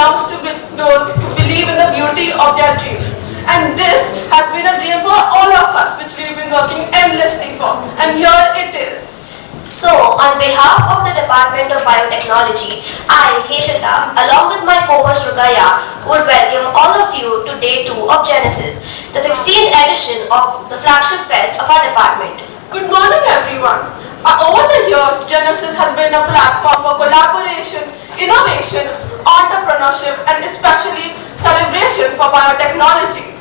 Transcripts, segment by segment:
belongs to those who believe in the beauty of their dreams. And this has been a dream for all of us, which we've been working endlessly for. And here it is. So, on behalf of the Department of Biotechnology, I, Heshita, along with my co-host Rukaya, would welcome all of you to Day 2 of Genesis, the 16th edition of the flagship fest of our department. Good morning, everyone. Over the years, Genesis has been a platform for collaboration, innovation, entrepreneurship, and especially celebration for biotechnology.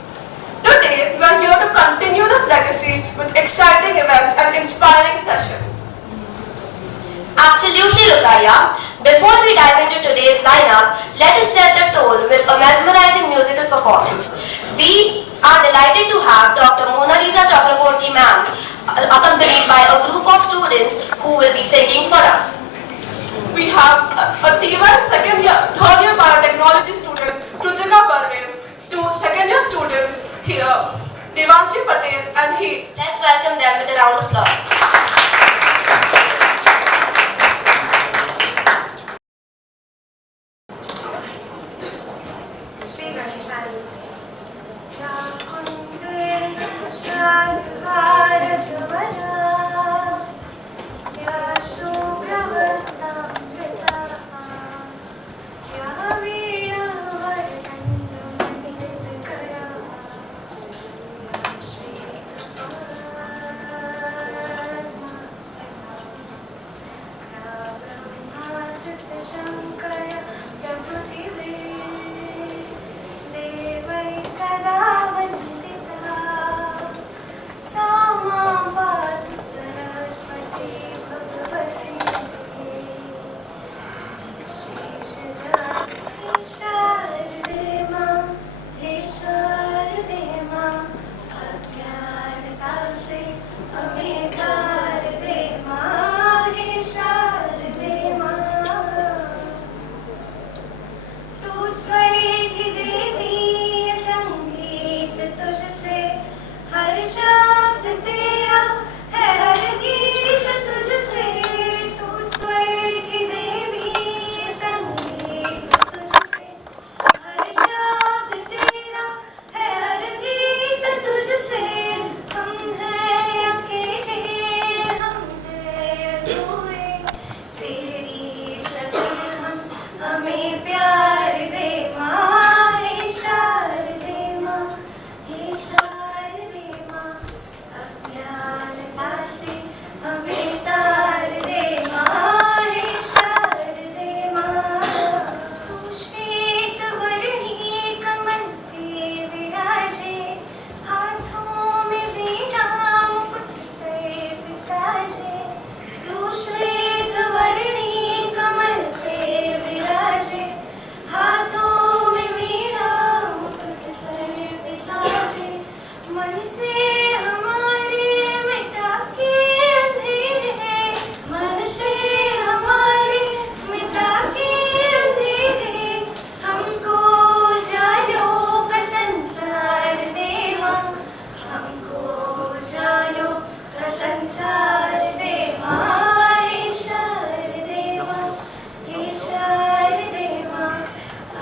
Today, we are here to continue this legacy with exciting events and inspiring sessions. Absolutely, Rukaya. Before we dive into today's lineup, let us set the tone with a mesmerizing musical performance. We are delighted to have Dr. Mona Lisa Chakraborty ma'am, accompanied by a group of students who will be singing for us. We have a T1 third year biotechnology student, Krutika Barve, two second-year students here, Devanshi Patel and he. Let's welcome them with a round of applause. Shri Ganeshan. Ya kunde tushar haratvala, ya shubravastam vrita, ya veena varadandam vritakara, ya shveta padmasana, ya brahma chitta shankara prabhuti देवै सदा वन्दिता सा मां पातु सरस्वती भगवती शेषजाते शारदे मां अज्ञानता से हमें तार दे मां हे शारदे मां तू स्वर की देवी संगीत तुझसे हर शब्द तेरा है हर गीत तुझसे तू स्वर की देवी संगीत तुझसे हर शब्द तेरा है हर गीत तुझसे हम हैं अकेले हम हैं अधूरे तेरी शक्ल हमें प्यार दे माँ हे शारदे माँ अज्ञानता से हमें तार दे माँ हे शारदे माँ तू श्वेत वर्णी कमल पे विराजे हाथों में वीणा मुकुट सर पे साजे तू श्वेत वर्णी कमल पे विराजे हाथों में वीणा मुकुट सर पे साजे मन से हमारे मिटा के अंधेरे मन से हमारे मिटा के अंधेरे हमको जालो का संसार देवा हमको जालो का संसार देवा हे शारदे माँ हे शारदे माँ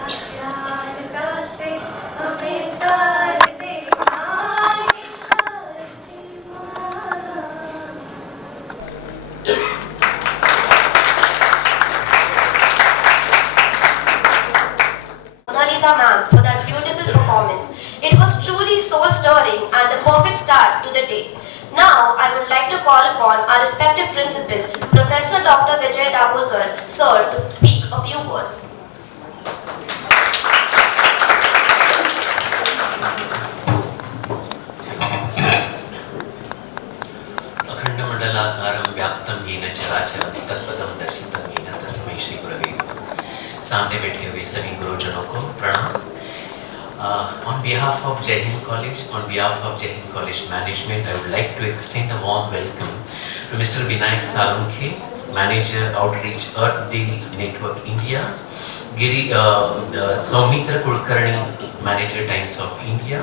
अज्ञानता से हमें तार दे माँ हे शारदे माँ Mona Lisa ma'am for that beautiful performance. It was truly soul-stirring and the perfect start to the day. Now, I would like to call upon our respected principal, Professor Dr. Vijay Dabholkar, sir, to speak a few words. अखंडमंडलाकारं व्याप्तं येन चराचरं तत्पदं दर्शितं येन तस्मै श्री गुरवे नमः। सामने बैठे हुए सभी गुरुजनों को प्रणाम। On behalf of Jai Hind College, on behalf of Jai Hind College management, I would like to extend a warm welcome to Mr. Vinayak Salunkhe, Manager Outreach Earth Day Network India, Soumitra Kulkarni, Manager Times of India,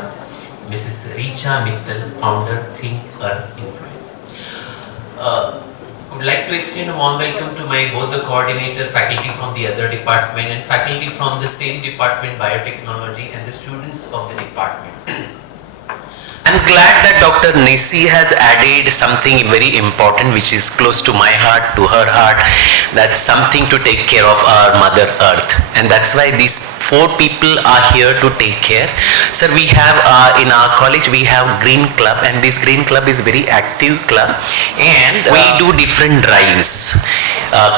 Mrs. Richa Mittal, Founder Think Earth Influence. I would like to extend a warm welcome to my both the coordinator, faculty from the other department and faculty from the same department, biotechnology, and the students of the department. I'm glad that Dr. Nesi has added something very important which is close to my heart, to her heart. That's something to take care of our Mother Earth. And that's why these 4 people are here to take care. Sir, we have in our college, we have Green Club, and this Green Club is very active club. And we do different drives.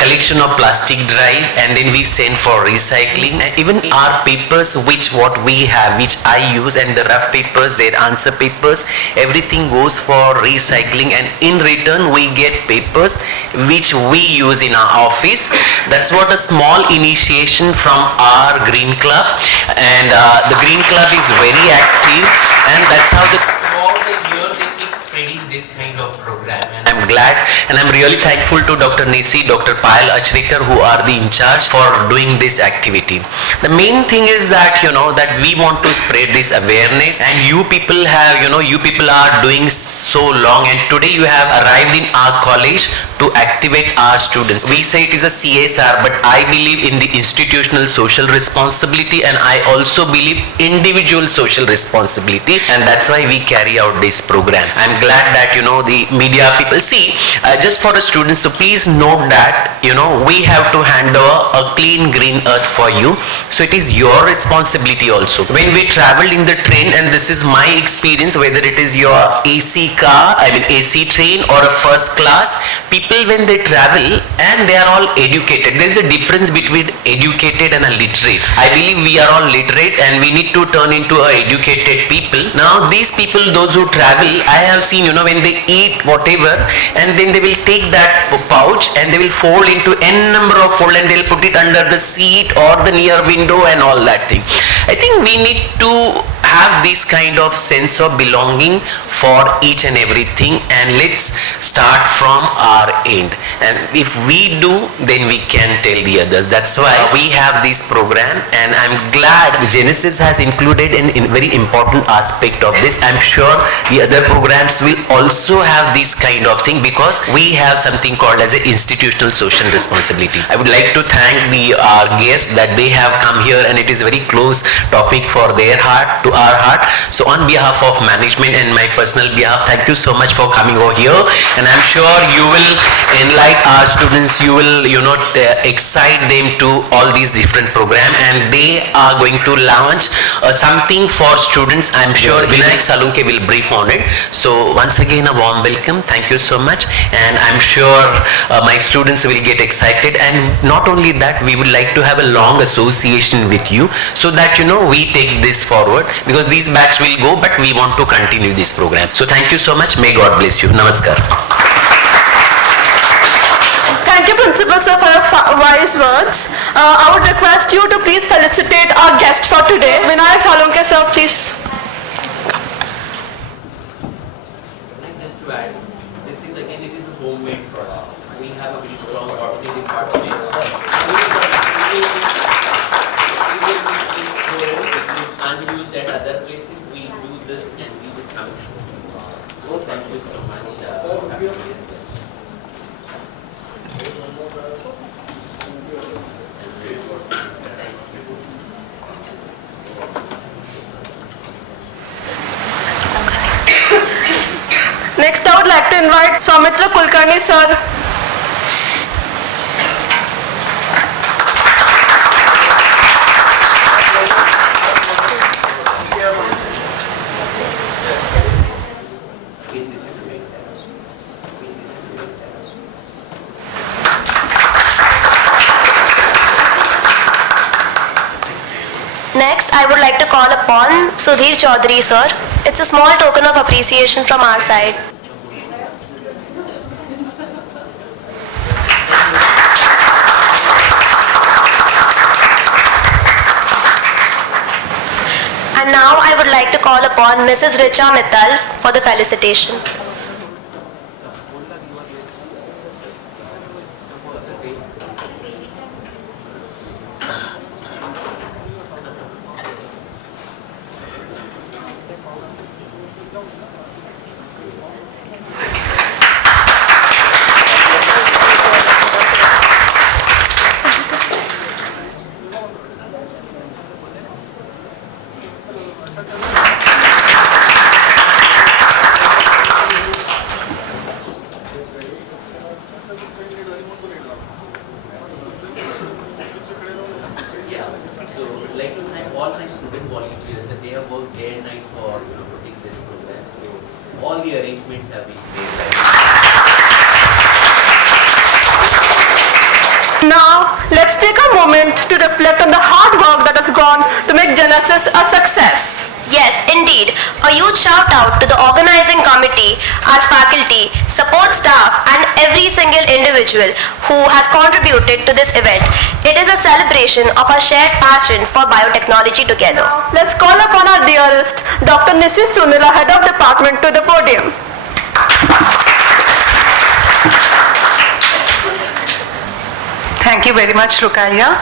Collection of plastic drive, and then we send for recycling. And even our papers what we have, which I use, and the rough papers, their answer papers, everything goes for recycling, and in return we get papers which we use in our office. That's what a small initiation from our Green Club, and the Green Club is very active, and that's how throughout the year they keep spreading this kind of program. And I'm glad and I'm really thankful to Dr. Nesi, Dr. Payal Achrikar, who are the in charge for doing this activity. The main thing is that that we want to spread this awareness, and you people have you people are doing so long, and today you have arrived in our college to activate our students. We say it is a CSR, but I believe in the institutional social responsibility, and I also believe individual social responsibility, and that's why we carry out this program. I'm glad that the media people see just for the students, so please note that we have to hand over a clean green earth for you, so it is your responsibility also. When we traveled in the train, and this is my experience, whether it is your AC car, AC train, or a first class, people when they travel and they are all educated, there is a difference between educated and a literate. I believe we are all literate and we need to turn into a educated people. Now these people, those who travel, I have seen when they eat whatever, and then they will take that pouch and they will fold into n number of fold, and they will put it under the seat or the near window and all that thing. I think we need to have this kind of sense of belonging for each and everything, and let's start from our end, and if we do, then we can tell the others. That's why we have this program, and I'm glad Genesis has included a very important aspect of this. I'm sure the other programs will also have this kind of thing, because we have something called as an institutional social responsibility. I would like to thank our guests that they have come here, and it is very close topic for their heart to our heart. So on behalf of management and my personal behalf, thank you so much for coming over here, and I'm sure you will enlighten our students, you will excite them to all these different programs, and they are going to launch something for students. I'm sure Vinayak Salunke will brief on it. So once again, a warm welcome, thank you so much, and I'm sure my students will get excited, and not only that, we would like to have a long association with you, so that we take this forward, because these batch will go, but we want to continue this program. So thank you so much, may God bless you. Namaskar. Thank you, Principal Sir, for your wise words. I would request you to please felicitate our guest for today. Vinayak Salunke sir, please. Just to add, this is again, it is a homemade product. We have a very strong marketing department. Unused at other places, we do this and we will come. So thank you so much. Next, I would like to invite Soumitra Kulkarni sir. Next, I would like to call upon Sudhir Chaudhary sir. It's a small token of appreciation from our side. And now I would like to call upon Mrs. Richa Mittal for the felicitation. Yeah, so I'd like to thank all my student volunteers that they have worked day and night for putting this program. So all the arrangements have been made. Now, let's take a moment to reflect on the hard work that has gone to make Genesis a success. Yes, indeed. A huge shout out to the organizing committee, our faculty, support staff and every single individual who has contributed to this event. It is a celebration of our shared passion for biotechnology together. Let's call upon our dearest Dr. Nissi Sunila, Head of Department, to the podium. Thank you very much, Rukaiya.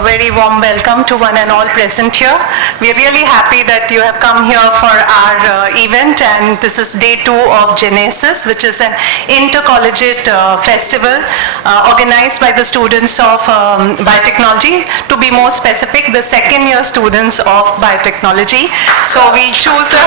Very warm welcome to one and all present here. We are really happy that you have come here for our event, and this is day 2 of Genesis, which is an intercollegiate festival organized by the students of biotechnology. To be more specific, the second year students of biotechnology. So we choose the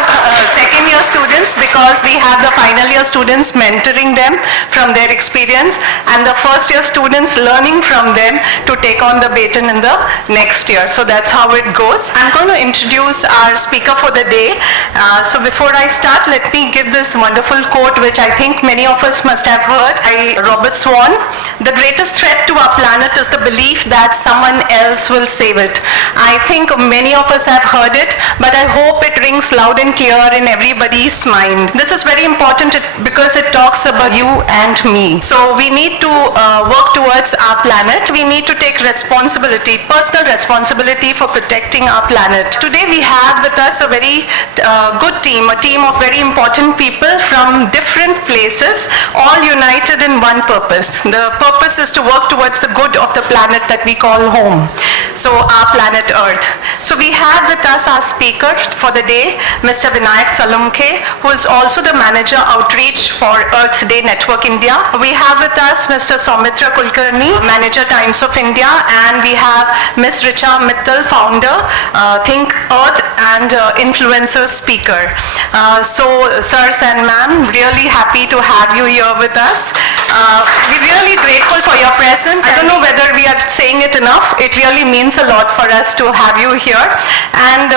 second year students because we have the final year students mentoring them from their experience, and the first year students learning from them to take on the baton in the next year. So that's how it goes. I'm going to introduce our speaker for the day. So before I start, let me give this wonderful quote which I think many of us must have heard by Robert Swan. The greatest threat to our planet is the belief that someone else will save it. I think many of us have heard it, but I hope it rings loud and clear in everybody's mind. This is very important because it talks about you and me. So we need to work towards our planet. We need to take responsibility, personal responsibility for protecting our planet. Today we have with us a very good team, a team of very important people from different places, all united in one purpose. The purpose is to work towards the good of the planet that we call home. So our planet Earth. So we have with us our speaker for the day, Mr. Vinayak Salumke, who is also the Manager Outreach for Earth Day Network India. We have with us Mr. Soumitra Kulkarni, Manager Times of India, and we have Ms. Richa Mittal, Founder, Think Earth and Influencer Speaker. So sirs and ma'am, really happy to have you here with us. We're really grateful for your presence. I don't know whether we are saying it enough. It really means a lot for us to have you here. And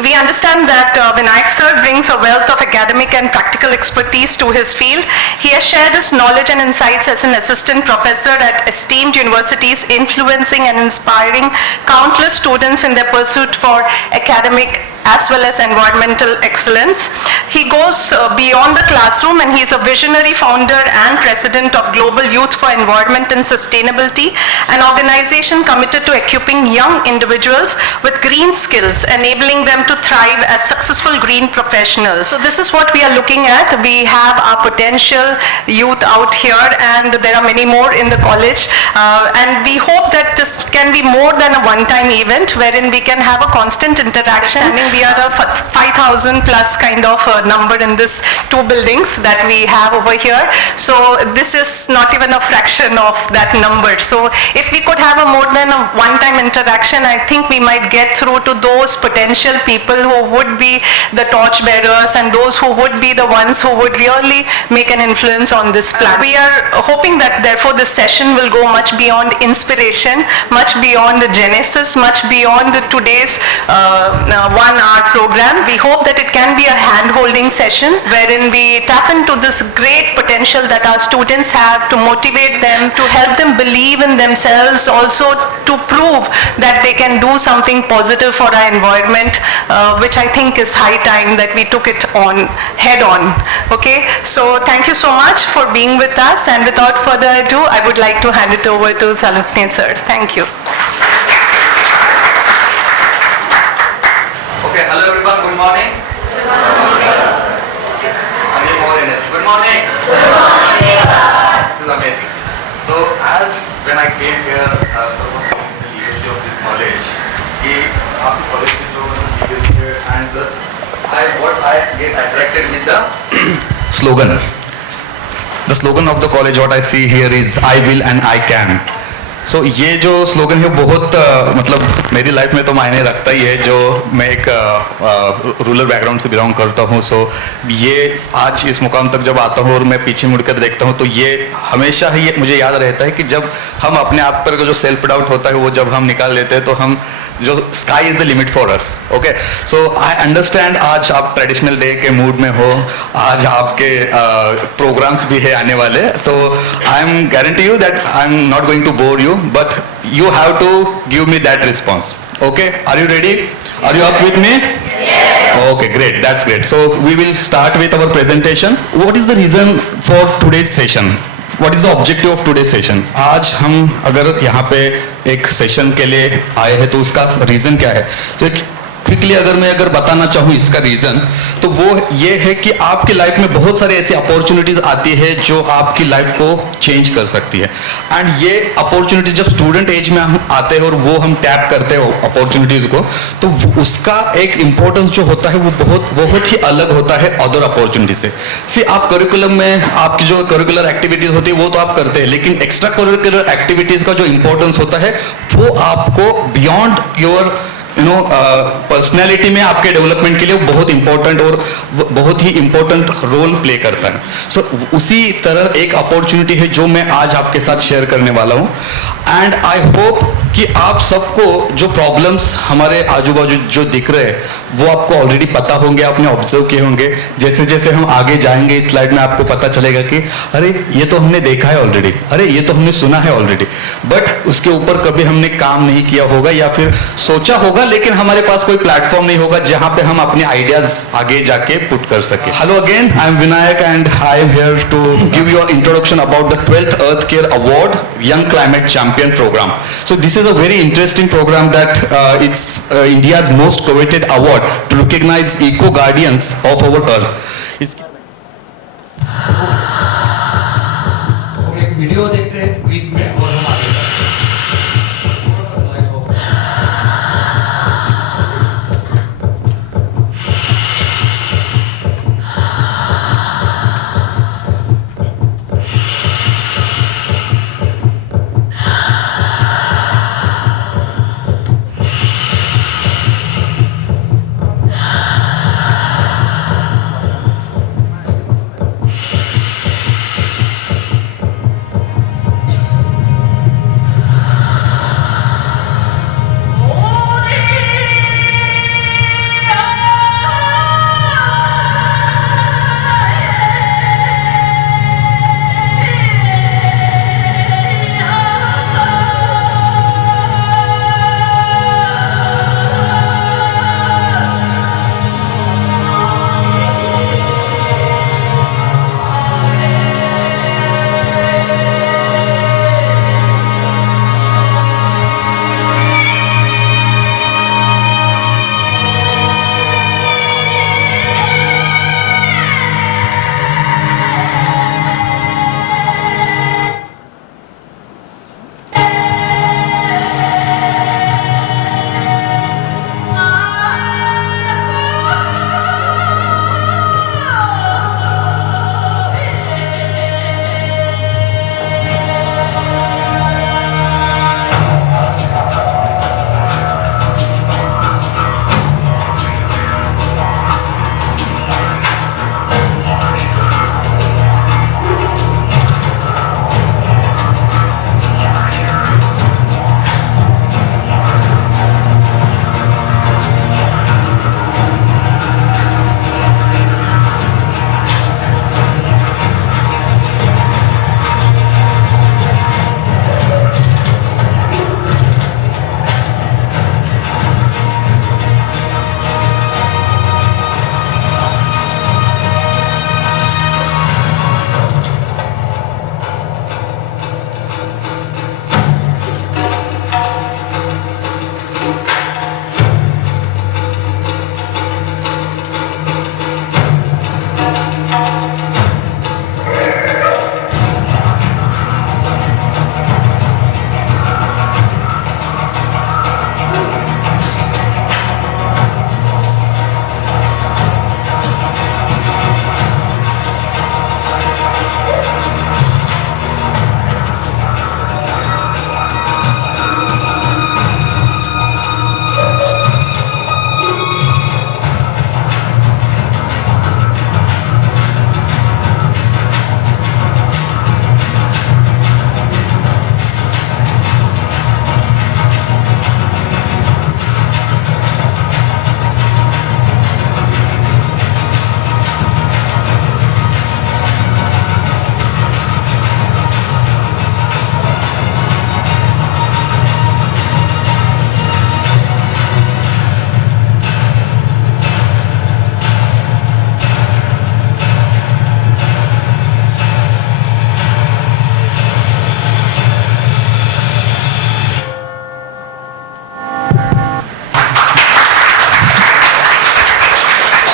we understand that Vinayak sir brings a wealth of academic and practical expertise to his field. He has shared his knowledge and insights as an assistant professor at esteemed universities, influencing and inspiring countless students in their pursuit for academic as well as environmental excellence. He goes beyond the classroom, and he is a visionary founder and president of Global Youth for Environment and Sustainability, an organization committed to equipping young individuals with green skills, enabling them to thrive as successful green professionals. So this is what we are looking at. We have our potential youth out here, and there are many more in the college, and we hope that this can be more than a one-time event wherein we can have a constant interaction. We are a 5,000 plus kind of number in this 2 buildings that we have over here. So this is not even a fraction of that number. So if we could have a more than a one-time interaction, I think we might get through to those potential people who would be the torch bearers and those who would be the ones who would really make an influence on this planet. We are hoping that therefore this session will go much beyond inspiration, much beyond the Genesis, much beyond today's 1-hour program. We hope that it can be a hand-holding session wherein we tap into this great potential that our students have to motivate them, to help them believe in themselves, also to prove that they can do something positive for our environment, which I think is high time that we took it on head on. Okay, so thank you so much for being with us, and without further ado, I would like to hand it over to Salumke sir. Thank you. Okay, hello everyone, good morning. Good morning. Good morning. Good morning. This is amazing. So as when I came here, supposed to be the leadership of this college, after college we told the leadership and what I get attracted with the slogan. The slogan of the college, what I see here is I will and I can. सो ये जो slogan है बहुत मतलब मेरी life में तो मायने रखता ही है, जो मैं एक रूरल बैकग्राउंड से बिलोंग करता हूँ। सो ये आज इस मुकाम तक जब आता हूँ और मैं पीछे मुड़कर देखता हूँ तो ये हमेशा ही मुझे याद रहता है कि जब हम अपने आप पर जो सेल्फ डाउट होता है वो जब हम निकाल लेते हैं तो हम जो sky is the limit for us. Okay, so I understand आज आप ट्रेडिशनल डे के मूड में हो, आज आपके प्रोग्राम्स भी है आने वाले। So I am guarantee you that I am not going to bore you, but you have to give me that response. Okay, are you ready? Are you up with me? Yes. Okay, great, that's great. So we will start with our presentation. What is the reason for today's session? What is the objective of today's session? आज हम अगर यहाँ पे एक session के लिए आए हैं तो उसका रीजन क्या है? So क्विकली अगर बताना चाहूँ इसका रीजन, तो वो ये है कि आपकी लाइफ में बहुत सारे ऐसी अपॉर्चुनिटीज आती है जो आपकी लाइफ को चेंज कर सकती है। एंड ये अपॉर्चुनिटीज जब स्टूडेंट एज में हम आते हैं और वो हम टैप करते हैं अपॉर्चुनिटीज को, तो उसका एक इम्पोर्टेंस जो होता है वो बहुत ही अलग होता है अदर अपॉर्चुनिटी से। सी आप करिकुलम में आपकी जो करिकुलर एक्टिविटीज होती है वो तो आप करते हैं, लेकिन एक्स्ट्रा करिकुलर एक्टिविटीज का जो इम्पोर्टेंस होता है वो आपको बियॉन्ड योर पर्सनैलिटी में आपके डेवलपमेंट के लिए बहुत इंपॉर्टेंट और बहुत ही इंपॉर्टेंट रोल प्ले करता है। सो उसी तरह एक अपॉर्चुनिटी है जो मैं आज आपके साथ शेयर करने वाला हूँ। एंड आई होप कि आप सबको जो प्रॉब्लम्स हमारे आजू बाजू जो दिख रहे हैं वो आपको ऑलरेडी पता होंगे, आपने ऑब्जर्व किए होंगे। जैसे जैसे हम आगे जाएंगे इस स्लाइड में आपको पता चलेगा कि अरे ये तो हमने देखा है ऑलरेडी, अरे ये तो हमने सुना है ऑलरेडी, बट उसके ऊपर कभी हमने काम नहीं किया होगा या फिर सोचा होगा, लेकिन हमारे पास कोई प्लेटफॉर्म नहीं होगा जहां पे हम अपने आइडियाज आगे जाके पुट कर सके। Hello again, I am Vinayak and I am here to give you introduction about the 12th earth care award young climate champion program. So this is a very interesting program that it's India's most coveted award to recognize eco guardians of our earth. Okay, video देखते हैं week में और हम आगे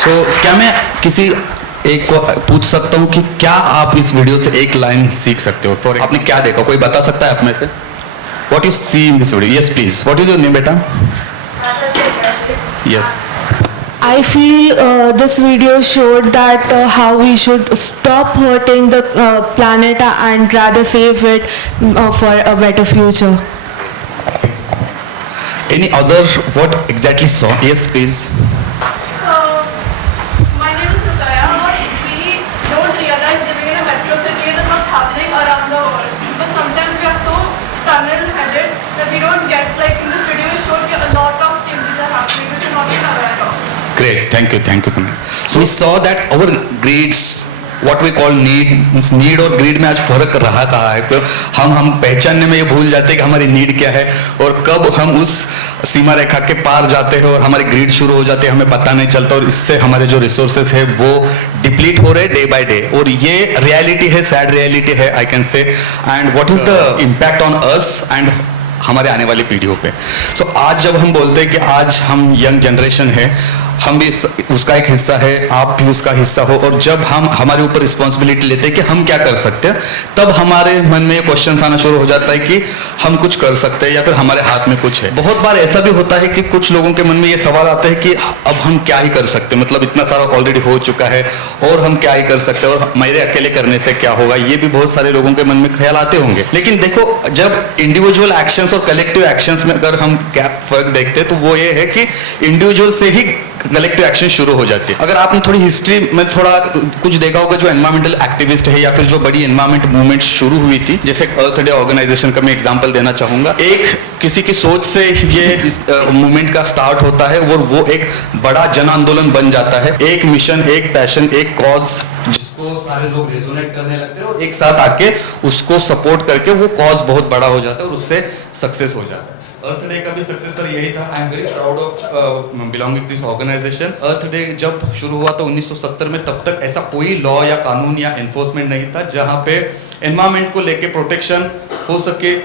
सो क्या मैं किसी एक को पूछ सकता हूँ कि क्या आप इस वीडियो से एक लाइन सीख सकते हो? फॉर आपने क्या देखा, कोई बता सकता है आप में से? What you see in this video? Yes please, what is your name बेटा? Yes. I feel this video showed that how we should stop hurting the planet and rather save it for a better future. Any other, what exactly saw? Yes please. My name is Rukaya. We don't realize living in a metro city that what's happening around the world. But sometimes we are so tunnel-headed that we don't get, like in this video we showed that a lot of changes are happening which we're not even aware of. Great, thank you so much. So we saw that our grades, what we call need और greed में आज फर्क रहा कहाँ है? तो हम पहचानने में ये भूल जाते हैं कि हमारी नीड क्या है और कब हम उस सीमा रेखा के पार जाते हैं और हमारी ग्रीड शुरू हो जाती है, हमें पता नहीं चलता और इससे हमारे जो रिसोर्सेज है वो डिप्लीट हो रहे डे बाय डे और ये रियलिटी है, सैड रियलिटी है आई कैन से. And what is the impact on us and हमारे आने वाली पीढ़ियों पे. सो आज जब हम बोलते हैं कि आज हम यंग जनरेशन है, हम भी उसका एक हिस्सा है, आप भी उसका हिस्सा हो और जब हम हमारे ऊपर रिस्पॉन्सिबिलिटी लेते हैं कि हम क्या कर सकते हैं, तब हमारे मन में ये क्वेश्चन आना शुरू हो जाता है कि हम कुछ कर सकते हैं या फिर हमारे हाथ में कुछ है. बहुत बार ऐसा भी होता है कि कुछ लोगों के मन में ये सवाल आता है कि अब हम क्या ही कर सकते हैं, मतलब इतना सारा ऑलरेडी हो चुका है और हम क्या ही कर सकते हैं और मेरे अकेले करने से क्या होगा, ये भी बहुत सारे लोगों के मन में ख्याल आते होंगे. लेकिन देखो, जब इंडिविजुअल एक्शंस और कलेक्टिव एक्शंस में अगर हम क्या फर्क देखते हैं तो वो ये है कि इंडिविजुअल से ही कलेक्टिव एक्शन शुरू हो जाती है. अगर आपने थोड़ी हिस्ट्री में थोड़ा कुछ देखा होगा, जो एनवायरमेंटल एक्टिविस्ट है या फिर जो बड़ी एनवायरमेंट मूवमेंट शुरू हुई थी, जैसे अर्थ डे ऑर्गेनाइजेशन का मैं एग्जांपल देना चाहूंगा. एक किसी की सोच से ये मूवमेंट का स्टार्ट होता है और वो एक बड़ा जन आंदोलन बन जाता है. एक मिशन, एक पैशन, एक कॉज जिसको सारे लोग रेजोनेट करने लगते हैं और एक साथ आके उसको सपोर्ट करके वो कॉज बहुत बड़ा हो जाता है और उससे सक्सेस हो जाता है. अर्थ डे का भी सक्सेसर यही था. I am very proud of belonging this organisation. Earth day जब शुरू हुआ था 1970 में, तब तक ऐसा कोई लॉ या कानून या एनफोर्समेंट नहीं था जहां पे एनवायरमेंट को लेके प्रोटेक्शन हो सके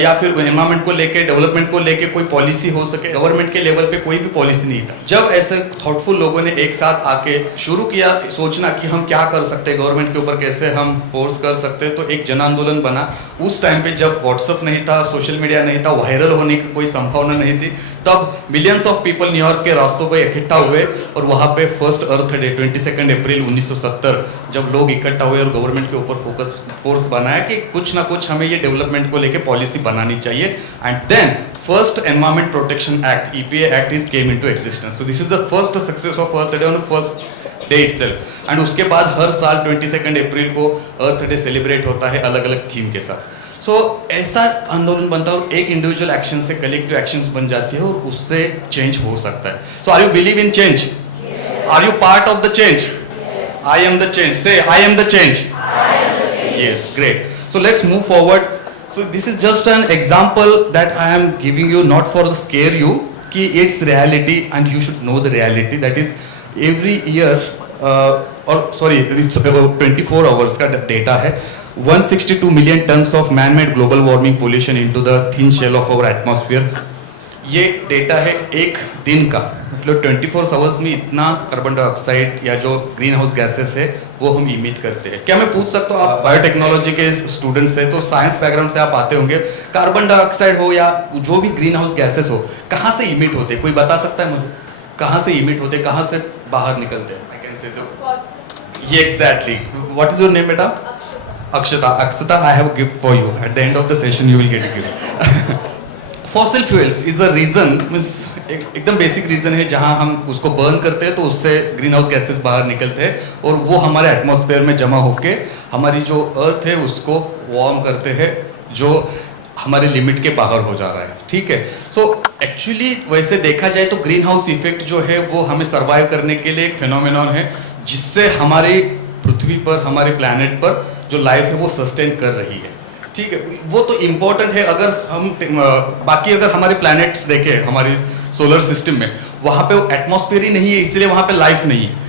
या फिर एनवायरमेंट को लेके, डेवलपमेंट को लेके कोई पॉलिसी हो सके. गवर्नमेंट के लेवल पे कोई भी पॉलिसी नहीं था. जब ऐसे थॉटफुल लोगों ने एक साथ आके शुरू किया सोचना कि हम क्या कर सकते हैं, गवर्नमेंट के ऊपर कैसे हम फोर्स कर सकते हैं, तो एक जन आंदोलन बना. उस टाइम पे जब व्हाट्सएप नहीं था, सोशल मीडिया नहीं था, वायरल होने की कोई संभावना नहीं थी, तब मिलियंस ऑफ पीपल न्यूयॉर्क के रास्तों पर इकट्ठा हुए और वहां पे फर्स्ट अर्थ डे 22 अप्रैल 1970 जब लोग इकट्ठा हुए और गवर्नमेंट के ऊपर फोर्स बनाया कि कुछ ना कुछ हमें ये डेवलपमेंट को लेके पॉलिसी बनानी चाहिए. And then first environment protection act, EPA act is came into existence. So this is the first success of earth day on the first day itself. And उसके बाद हर साल 22 अप्रैल को अर्थ डे सेलिब्रेट होता है अलग अलग थीम के साथ. सो ऐसा आंदोलन बनता है और एक इंडिविजुअल एक्शन से कलेक्टिव एक्शंस बन जाती है और उससे चेंज हो सकता है. So are you believe in change? Are you part of the change? I am the change. Say I am the change. Yes, great. So let's move forward. So this is just an example that I am giving you, not for to scare you, कि it's reality and you should know the reality. That is every year, or sorry, it's about 24 hours का data है. 162 million tons of man-made global warming pollution into the thin shell of our atmosphere. ये data है एक दिन का, मतलब 24 hours में इतना कार्बन डाइऑक्साइड या जो ग्रीन हाउस गैसेस है वो हम इमिट करते हैं. क्या मैं पूछ सकता हूँ, आप बायोटेक्नोलॉजी के स्टूडेंट्स हैं तो साइंस बैकग्राउंड से आप आते होंगे, कार्बन डाइऑक्साइड हो या जो भी ग्रीन हाउस गैसेस हो कहाँ से इमिट होते हैं? कोई बता सकता है मुझे कहाँ से इमिट होते हैं, कहाँ से बाहर निकलते हैं? आई कैन से ये exactly. What is your name बेटा? Akshata. Akshata, I have a gift for you. At the end of the session you will get a gift. Fossil fuels is a reason, means एकदम बेसिक रीजन है जहां हम उसको burn करते हैं तो उससे ग्रीन हाउस गैसेस बाहर निकलते हैं और वो हमारे एटमॉस्फेयर में जमा होके हमारी जो अर्थ है उसको वार्म करते हैं, जो हमारे लिमिट के बाहर हो जा रहा है. ठीक है. सो एक्चुअली वैसे देखा जाए तो ग्रीन हाउस इफेक्ट जो है वो हमें सर्वाइव करने के लिए एक फिनोमेनॉन है जिससे हमारी पृथ्वी पर, हमारे प्लैनेट पर जो लाइफ है वो सस्टेन कर रही है. ठीक है. वो तो इम्पोर्टेंट है. अगर हम बाकी अगर हमारे प्लैनेट्स देखें हमारे सोलर सिस्टम में, वहाँ पे एटमॉस्फेयर ही नहीं है, इसलिए वहाँ पे लाइफ नहीं है.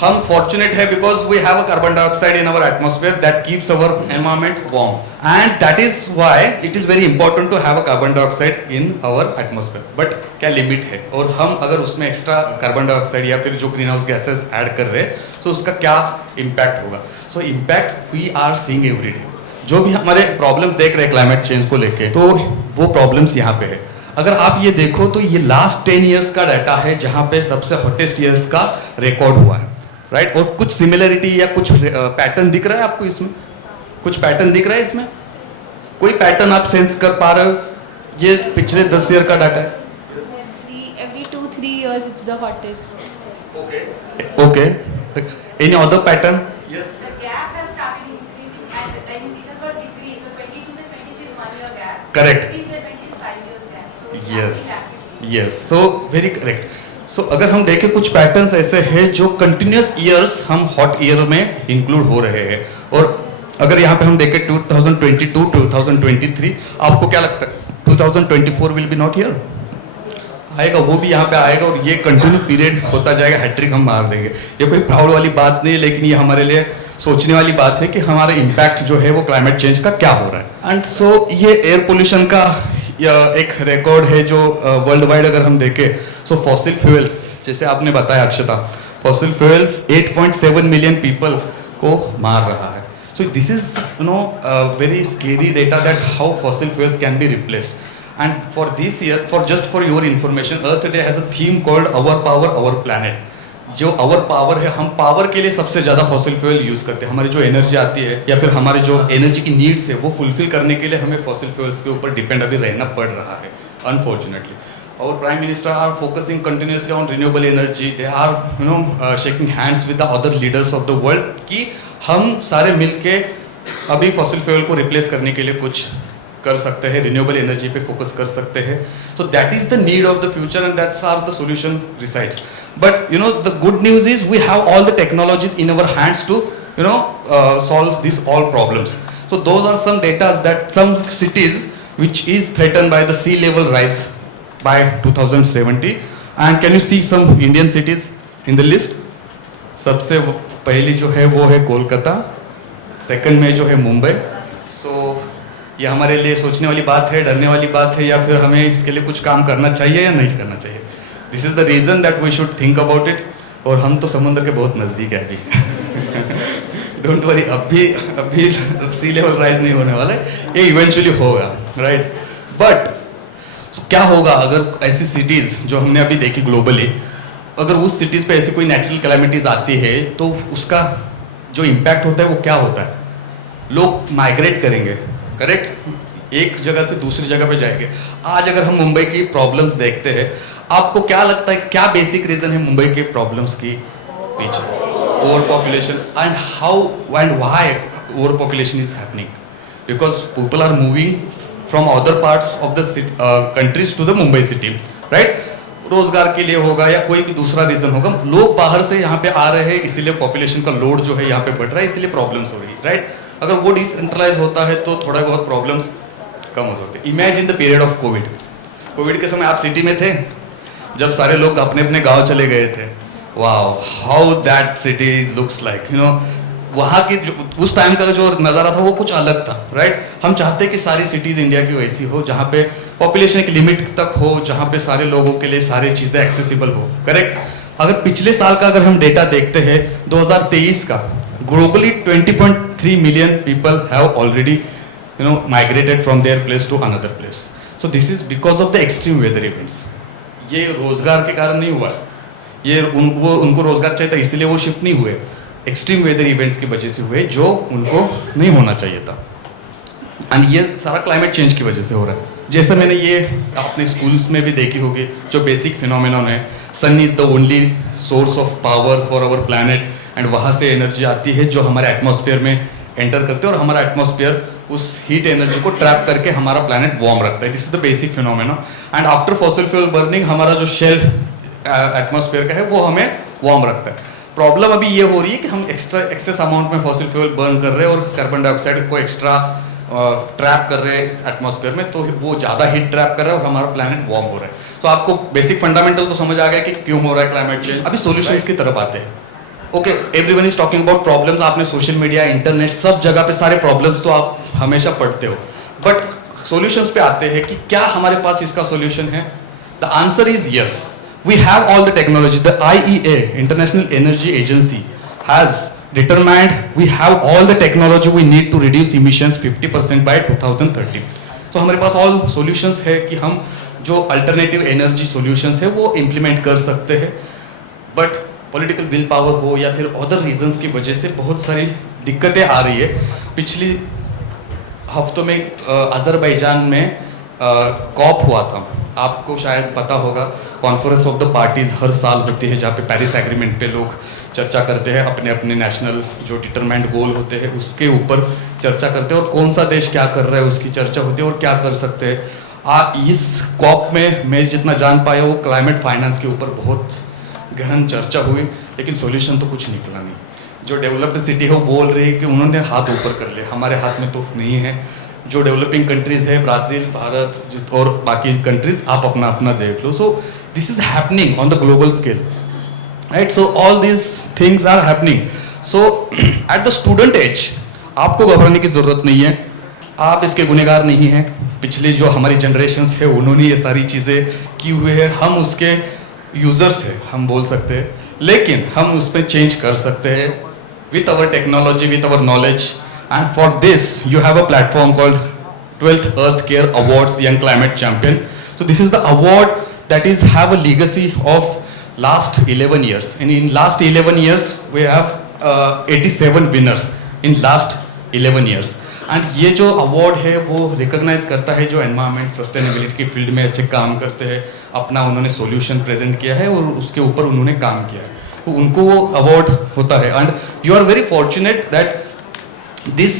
हम फॉर्चुनेट है because we have a carbon dioxide in our atmosphere that keeps our environment warm. And that is why it is very important to have a carbon dioxide in our atmosphere. But क्या limit है, और हम अगर उसमें extra carbon dioxide या फिर जो green house gases add कर रहे हैं तो उसका क्या इम्पैक्ट होगा. So impact we are seeing every day. जो भी हमारे प्रॉब्लम देख रहे हैं क्लाइमेट चेंज को लेके, तो वो प्रॉब्लम्स यहाँ पे है. अगर आप ये देखो तो ये लास्ट 10 ईयर्स का डाटा है जहाँ पे सबसे हॉटेस्ट ईयर्स का रिकॉर्ड हुआ है, राइट. और कुछ सिमिलरिटी या कुछ पैटर्न दिख रहा है आपको इसमें? कुछ पैटर्न दिख रहा है इसमें? कोई पैटर्न आप सेंस कर पा रहे हो? ये पिछले 10 ईयर का डाटा है. Every 2-3 years it's the hottest. Okay. Any other pattern? The gap has started increasing and then it has got decreased. So 22 से 23 is 1 year gap. Correct. 15 से 20 is 5 years gap. So it's Yes. happening rapidly. Yes. So very correct. So अगर हम देखें कुछ patterns ऐसे हैं जो continuous years हम हॉट ईयर में इंक्लूड हो रहे हैं. और अगर यहाँ पे हम देखें 2022, 2023, आपको क्या लगता है 2024 विल बी नॉट हियर? आएगा, वो भी यहाँ पे आएगा और ये कंटिन्यू पीरियड होता जाएगा. हैट्रिक हम मार देंगे. ये कोई प्राउड वाली बात नहीं है, लेकिन ये हमारे लिए सोचने वाली बात है कि हमारा इम्पैक्ट जो है वो क्लाइमेट चेंज का क्या हो रहा है. एंड सो ये एयर पोल्यूशन का एक रिकॉर्ड है जो वर्ल्ड वाइड अगर हम देखें, सो फॉसिल फ्यूल्स, जैसे आपने बताया अक्षता, फॉसिल फ्यूल्स 8.7 मिलियन पीपल को मार रहा है. So this is, you know, very scary data that how fossil fuels can be replaced. And for this year, for your information, Earth Day has a theme called Our Power, Our Planet. जो our power है, हम power के लिए सबसे ज़्यादा fossil fuel use करते हैं. हमारी जो एनर्जी आती है या फिर हमारे जो एनर्जी की नीड्स है वो फुलफिल करने के लिए हमें फॉसिल फ्यूल्स के ऊपर डिपेंड अभी रहना पड़ रहा है, unfortunately. Our Prime Minister are focusing continuously on renewable energy. They are, you know, shaking hands with the other leaders of the world कि हम सारे मिलके अभी फॉसिल फ्यूल को रिप्लेस करने के लिए कुछ कर सकते हैं, रिन्यूएबल एनर्जी पे फोकस कर सकते हैं. So that is the need of the future and that's are the solution resides. But you know the good news is we have all the technology in our hands to you know solve this all problems. So those are some datas that some cities which is threatened by the sea level rise by 2070. And can you see some Indian cities in the list? सबसे पहली जो है वो है Kolkata, second में जो है मुंबई. सो ये हमारे लिए सोचने वाली बात है, डरने वाली बात है, या फिर हमें इसके लिए कुछ काम करना चाहिए या नहीं करना चाहिए? This is the reason that we should think about it. और हम तो समुद्र के बहुत नज़दीक है अभी. डोंट वरी, अभी सी लेवल राइज नहीं होने वाला है, ये इवेंचुअली होगा, राइट. बट क्या होगा अगर ऐसी सिटीज़ जो हमने अभी देखी ग्लोबली, अगर उस सिटीज़ पे ऐसी कोई नेचुरल कैलामिटीज़ आती है तो उसका जो इम्पैक्ट होता है वो क्या होता है? लोग माइग्रेट करेंगे, करेक्ट, एक जगह से दूसरी जगह पे जाएंगे. आज अगर हम मुंबई की प्रॉब्लम्स देखते हैं, आपको क्या लगता है क्या बेसिक रीज़न है मुंबई के प्रॉब्लम्स की पीछे? Over population. And how and why over population is happening? Because people are moving from other parts of the countries to the Mumbai city, right. रोजगार के लिए होगा या कोई भी दूसरा रीजन होगा, लोग बाहर से यहाँ पे आ रहे हैं, इसीलिए पॉपुलेशन का लोड जो है यहाँ पे बढ़ रहा है, इसीलिए प्रॉब्लम्स हो रही है, राइट. अगर वो डिसेंट्रलाइज होता है तो थोड़ा बहुत प्रॉब्लम्स कम हो सकते. Imagine the period of Covid के समय आप सिटी में थे, जब सारे लोग अपने अपने गाँव चले गए थे. Wow, how that city looks like, you know. वहाँ की उस टाइम का जो नज़ारा था वो कुछ अलग था, राइट. हम चाहते हैं कि सारी सिटीज़ इंडिया की वैसी हो जहाँ पे पॉपुलेशन की लिमिट तक हो, जहाँ पे सारे लोगों के लिए सारी चीज़ें एक्सेसिबल हो, करेक्ट. अगर पिछले साल का अगर हम डेटा देखते हैं 2023 का, globally 20.3 million people have already you know migrated from their place to another place. So this is because of the extreme weather events. ये रोजगार के कारण नहीं हुआ, ये उनको रोजगार चाहिए था इसलिए वो शिफ्ट नहीं हुए, एक्सट्रीम वेदर इवेंट्स की वजह से हुए जो उनको नहीं होना चाहिए था. एंड ये सारा क्लाइमेट चेंज की वजह से हो रहा है. जैसे मैंने ये अपने स्कूल्स में भी देखी होगी, जो बेसिक फिनोमेनन है, sun is the only source of power for our planet. And वहाँ से एनर्जी आती है जो हमारे एटमॉस्फेयर में एंटर करते हैं और हमारा एटमॉस्फेयर उस हीट एनर्जी को ट्रैप करके हमारा प्लैनेट वार्म रखता है. This is the basic phenomena. And after fossil fuel burning हमारा जो शेल एटमॉस्फेयर का है वो हमें वार्म रखता है. प्रॉब्लम अभी ये हो रही है कि हम एक्सेस अमाउंट में फॉसिल फ्यूल बर्न कर रहे हैं और कार्बन डाइऑक्साइड को एक्स्ट्रा ट्रैप कर रहे हैं इस एटमॉस्फेयर में, तो वो ज़्यादा हीट ट्रैप कर रहा है और हमारा प्लैनेट वार्म हो रहा है. तो आपको बेसिक फंडामेंटल तो समझ आ गया कि क्यों हो रहा है क्लाइमेट चेंज. अभी सॉल्यूशंस की तरफ आते हैं. Okay, everyone is talking about problems. आपने सोशल मीडिया, इंटरनेट, सब जगह पे सारे प्रॉब्लम्स तो आप हमेशा पढ़ते हो, बट सॉल्यूशंस पे आते हैं कि क्या हमारे पास इसका सॉल्यूशन है? The answer is yes, we have all the technology. The IEA, international energy agency, has determined we have all the technology we need to reduce emissions 50% by 2030. तो हमारे पास all solutions है कि हम जो अल्टरनेटिव एनर्जी सॉल्यूशंस है वो implement कर सकते हैं, बट पॉलिटिकल विल पावर हो या फिर अदर रीजंस की वजह से बहुत सारी दिक्कतें आ रही है. पिछली हफ्तों में अजरबैजान में कॉप हुआ था, आपको शायद पता होगा. कॉन्फ्रेंस ऑफ द पार्टीज हर साल होती है जहाँ पे पेरिस एग्रीमेंट पे लोग चर्चा करते हैं, अपने अपने नेशनल जो डिटरमाइंड गोल होते हैं उसके ऊपर चर्चा करते हैं और कौन सा देश क्या कर रहा है उसकी चर्चा होती है और क्या कर सकते हैं. इस कॉप में मैं जितना जान पाया वो क्लाइमेट फाइनेंस के ऊपर बहुत गहन चर्चा हुई, लेकिन सॉल्यूशन तो कुछ निकला नहीं. जो डेवलप्ड सिटी है वो बोल रही है कि उन्होंने हाथ ऊपर कर लिया, हमारे हाथ में तो नहीं है. जो डेवलपिंग कंट्रीज है, ब्राज़ील, भारत और बाकी कंट्रीज, आप अपना अपना देख लो. So this is happening on the global scale, right? So all these things are happening. So at the student age आपको घबराने की जरूरत नहीं है, आप इसके गुनहगार नहीं हैं. पिछली जो हमारी जनरेशन्स है उन्होंने ये सारी चीज़ें की हुई है, हम उसके यूजर्स हैं, हम बोल सकते हैं, लेकिन हम उस पर चेंज कर सकते हैं with our technology, with our knowledge. And for this you have a platform called 12th Earth Care Awards Young Climate Champion. So this is the award that is have a legacy of last 11 years. And in last 11 years we have 87 winners in last 11 years. And ये जो award है वो recognise करता है जो environment sustainability की field में अच्छे काम करते हैं, अपना उन्होंने सॉल्यूशन प्रेजेंट किया है और उसके ऊपर उन्होंने काम किया है, तो उनको वो अवार्ड होता है. And you are very fortunate that this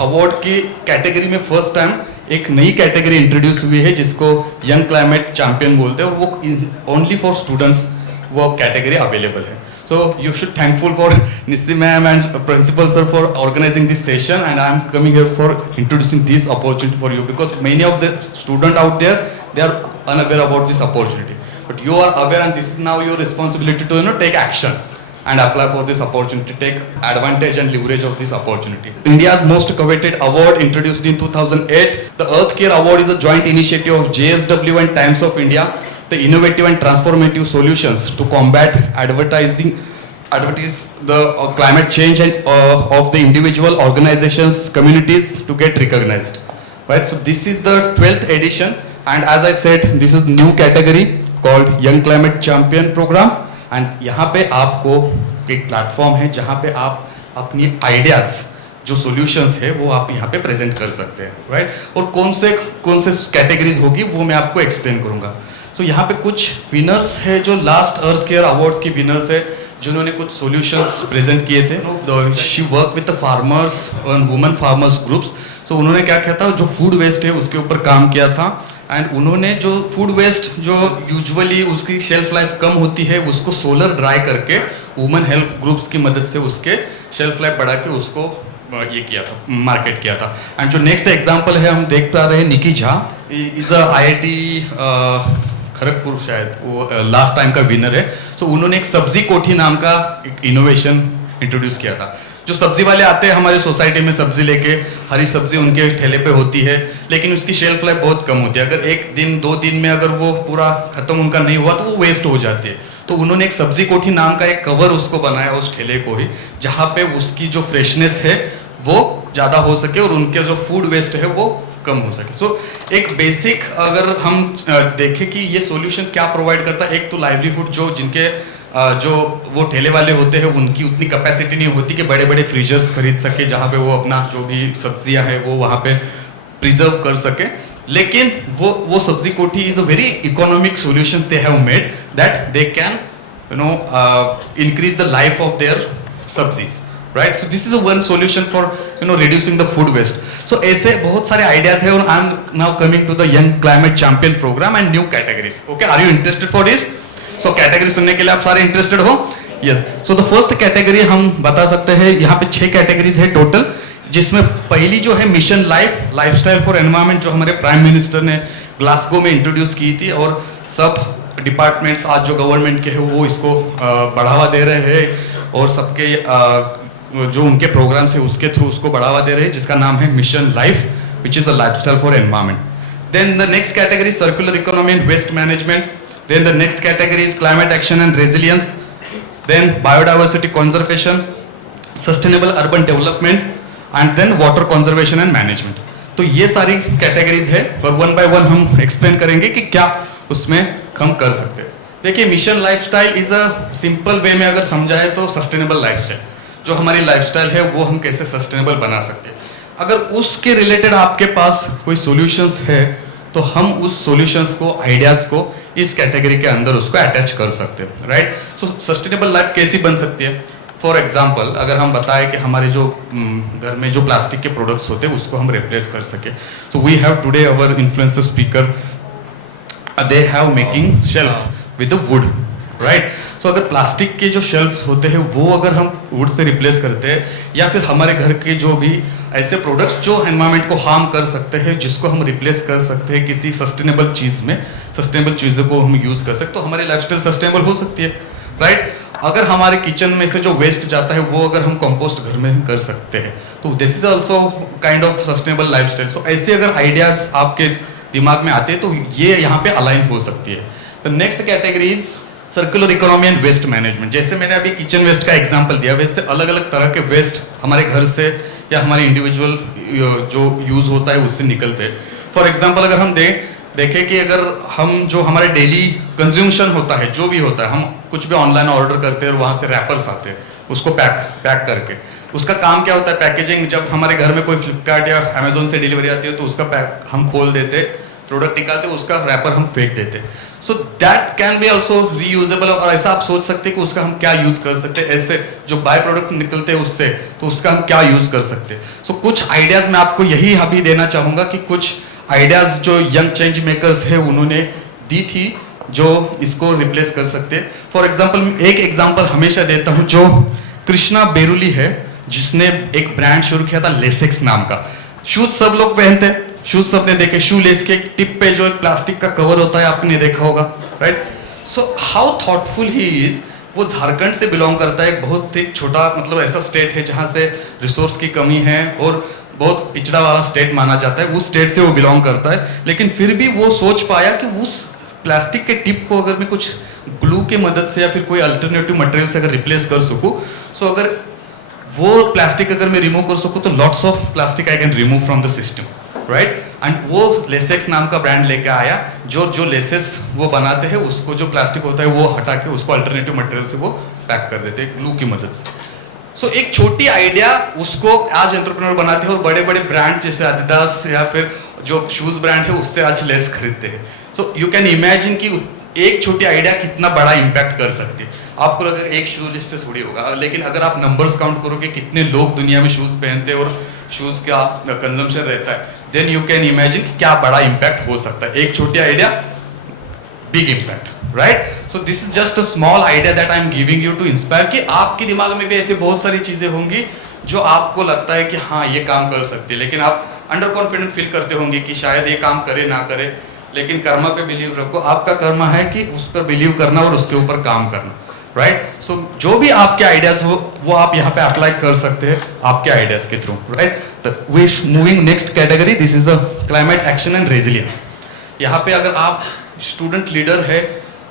award की कैटेगरी में फर्स्ट टाइम एक नई कैटेगरी इंट्रोड्यूस हुई है जिसको यंग क्लाइमेट चैंपियन बोलते हैं, और वो ओनली फॉर स्टूडेंट्स वो कैटेगरी अवेलेबल है. So you should thankful for Nissi ma'am and principal sir for organizing this session, and I am coming here for introducing this opportunity for you, because many of the student out there, they are unaware about this opportunity, but you are aware, and this is now your responsibility to take action and apply for this opportunity, take advantage and leverage of this opportunity. India's most coveted award introduced in 2008, the Earth Care Award is a joint initiative of JSW and Times of India. The innovative and transformative solutions to combat advertise the climate change and of the individual organizations, communities to get recognized, right? So this is the 12th edition, and as I said, this is new category called Young Climate Champion Program. And यहाँ पे आपको एक platform है जहाँ पे आप अपनी ideas जो सॉल्यूशंस है वो आप यहाँ पे प्रेजेंट कर सकते हैं, राइट? और कौन से कैटेगरीज होगी वो मैं आपको एक्सप्लेन करूँगा. तो यहाँ पे कुछ विनर्स है जो लास्ट अर्थ केयर अवार्ड्स की विनर्स है जिन्होंने कुछ सॉल्यूशंस प्रेजेंट किए थे. She work with the farmers and women farmers groups. So उन्होंने क्या किया था, जो फूड वेस्ट है उसके ऊपर काम किया था, एंड उन्होंने जो फूड वेस्ट जो यूजुअली उसकी शेल्फ लाइफ कम होती है उसको सोलर ड्राई करके वुमेन हेल्प ग्रुप्स की मदद से उसके शेल्फ लाइफ बढ़ा के उसको ये किया था, मार्केट किया था. एंड जो नेक्स्ट एग्जाम्पल है हम देख पा रहे हैं, Nikki Jha is a IIT Kharagpur, शायद वो लास्ट टाइम का विनर है. सो उन्होंने एक सब्जी कोठी नाम का एक इनोवेशन इंट्रोड्यूस किया था. जो सब्जी वाले आते हैं हमारे सोसाइटी में सब्जी लेके, हरी सब्जी उनके ठेले पे होती है, लेकिन उसकी शेल्फ लाइफ बहुत कम होती है. अगर एक दिन 2 दिन में अगर वो पूरा खत्म उनका नहीं हुआ तो वो वेस्ट हो जाती है. तो उन्होंने एक सब्जी कोठी नाम का एक कवर उसको बनाया उस ठेले को ही, जहाँ पे उसकी जो फ्रेशनेस है वो ज़्यादा हो सके और उनके जो फूड वेस्ट है वो कम हो सके. सो एक बेसिक अगर हम देखें कि ये सॉल्यूशन क्या प्रोवाइड करता है, एक तो लाइवलीहुड जो जिनके जो वो ठेले वाले होते हैं उनकी उतनी कैपेसिटी नहीं होती कि बड़े बड़े फ्रीजर्स खरीद सके जहाँ पे वो अपना जो भी सब्जियां हैं वो वहाँ पे प्रिजर्व कर सके. लेकिन वो सब्जी कोठी is a very economic solutions they have made that they can increase the life of their सब्जीज, right? So this is a one solution for reducing the food waste. So ऐसे बहुत सारे ideas हैं, और I am now coming to the Young Climate Champion program and new categories. Okay, are you interested for this? So category सुनने के लिए आप सारे interested हो? Yes. So the first category हम बता सकते हैं, यहाँ पे 6 categories है टोटल, जिसमें पहली जो है मिशन लाइफस्टाइल फॉर एनवायरमेंट, जो हमारे प्राइम मिनिस्टर ने ग्लासगो में इंट्रोड्यूस की थी, और सब डिपार्टमेंट्स आज जो गवर्नमेंट के हैं वो इसको बढ़ावा दे रहे हैं, और सबके जो उनके प्रोग्राम्स है उसके थ्रू उसको बढ़ावा दे रहे हैं, जिसका नाम है mission life, which is a lifestyle for environment. Then the next category circular economy and waste management. Then the next category is climate action and resilience. Then biodiversity conservation, sustainable urban development and then water conservation and management. तो ये सारी categories है और one by one हम explain करेंगे कि क्या उसमें हम कर सकते हैं. देखिए, mission lifestyle is a simple way में अगर समझाए तो सस्टेनेबल लाइफस्टाइल, जो हमारी लाइफस्टाइल है वो हम कैसे सस्टेनेबल बना सकते हैं. अगर उसके रिलेटेड आपके पास कोई सॉल्यूशंस है तो हम उस सॉल्यूशंस को, आइडियाज को इस कैटेगरी के अंदर उसको अटैच कर सकते हैं. राइट. सो सस्टेनेबल लाइफ कैसी बन सकती है? फॉर एग्जाम्पल, अगर हम बताएं कि हमारे जो घर में जो प्लास्टिक के प्रोडक्ट्स होते हैं उसको हम रिप्लेस कर सके. So we have today our influencer speaker, they have making shelf with wood. Right. So अगर प्लास्टिक के जो शेल्फ्स होते हैं वो अगर हम वुड से रिप्लेस करते हैं, या फिर हमारे घर के जो भी ऐसे प्रोडक्ट्स जो एनवायरनमेंट को हार्म कर सकते हैं, जिसको हम रिप्लेस कर सकते हैं किसी सस्टेनेबल चीज़ में, सस्टेनेबल चीज़ों को हम यूज़ कर सकते, तो हमारी लाइफस्टाइल सस्टेनेबल हो सकती है. राइट. अगर हमारे किचन में से जो वेस्ट जाता है वो अगर हम कंपोस्ट घर में कर सकते हैं तो this is also kind of sustainable lifestyle. So ऐसे अगर आइडियाज आपके दिमाग में आते हैं तो ये यहाँ पे अलाइन हो सकती है. The next category is circular economy and waste management. जैसे मैंने अभी किचन वेस्ट का एग्जांपल दिया, वैसे अलग अलग तरह के वेस्ट हमारे घर से या हमारे इंडिविजुअल जो यूज होता है उससे निकलते हैं. फॉर एग्जांपल, अगर हम देखें कि अगर हम जो हमारे डेली कंज्यूमशन होता है, जो भी होता है, हम कुछ भी ऑनलाइन ऑर्डर करते हैं और वहाँ से रैपर्स आते हैं उसको पैक करके, उसका काम क्या होता है? पैकेजिंग. जब हमारे घर में कोई फ्लिपकार्ट या अमेजोन से डिलीवरी आती है तो उसका पैक हम खोल देते, प्रोडक्ट निकालते, उसका रैपर हम फेंक देते. So that can be also reusable. और ऐसा आप सोच सकते हैं कि उसका हम क्या यूज कर सकते हैं, ऐसे जो बाय प्रोडक्ट निकलते हैं उससे, तो उसका हम क्या यूज कर सकते हैं. सो कुछ आइडियाज मैं आपको यही अभी देना चाहूंगा कि कुछ आइडियाज जो यंग चेंज मेकर्स है उन्होंने दी थी जो इसको रिप्लेस कर सकते हैं. फॉर एग्जाम्पल, एक एग्जाम्पल हमेशा देता हूं, जो कृष्णा बेरुली है जिसने एक ब्रांड शुरू किया था लेसेक्स नाम का. शूज सब लोग पहनते हैं, शूज सबने देखे, शू लेस के टिप पे जो एक प्लास्टिक का कवर होता है आपने देखा होगा. Right. So how thoughtful he is. वो झारखंड से बिलोंग करता है, एक बहुत ही छोटा, मतलब ऐसा स्टेट है जहां से रिसोर्स की कमी है और बहुत पिछड़ा वाला स्टेट माना जाता है. उस स्टेट से वो बिलोंग करता है, लेकिन फिर भी वो सोच पाया कि उस प्लास्टिक के टिप को अगर मैं कुछ ग्लू के मदद से या फिर कोई अल्टरनेटिव मटेरियल से अगर रिप्लेस कर सकूं, सो अगर वो प्लास्टिक अगर मैं रिमूव कर सकूं तो lots of plastic I can remove from the system. Right. And वो लेसेक्स नाम का ब्रांड लेके आया, जो लेसेस वो बनाते हैं उसको जो प्लास्टिक होता है वो हटा के उसको अल्टरनेटिव मटेरियल से वो पैक कर देते हैं ग्लू की मदद से. सो एक छोटी आइडिया उसको आज एंटरप्रेन्योर बनाते हैं और बड़े बड़े ब्रांड जैसे एडिडास या फिर जो शूज ब्रांड है उससे आज लेस खरीदते हैं. सो यू कैन इमेजिन कि एक छोटी आइडिया कितना बड़ा इंपैक्ट कर सकती है. आपको अगर एक शू लिस्ट से थोड़ी होगा, लेकिन अगर आप नंबर्स काउंट करोगे कितने लोग दुनिया में शूज पहनते हैं और शूज का कंजम्पशन रहता है, देन यू कैन इमेजिन क्या बड़ा इंपैक्ट हो सकता है. एक छोटी idea, big impact. Right. So this is just a small idea that I am giving you to inspire कि आपके दिमाग में भी ऐसे बहुत सारी चीजें होंगी जो आपको लगता है कि हाँ ये काम कर सकती है, लेकिन आप अंडर कॉन्फिडेंट फील करते होंगे कि शायद ये काम करे ना करे. लेकिन कर्मा पे बिलीव रखो. आपका कर्मा है कि उस पर बिलीव करना और उसके ऊपर काम करना. राइट. सो जो भी आपके आइडियाज हो वो आप यहाँ पे अप्लाई कर सकते हैं आपके आइडियाज के through. Right. We moving next category, this is a climate action and resilience. यहाँ पे अगर आप स्टूडेंट लीडर है,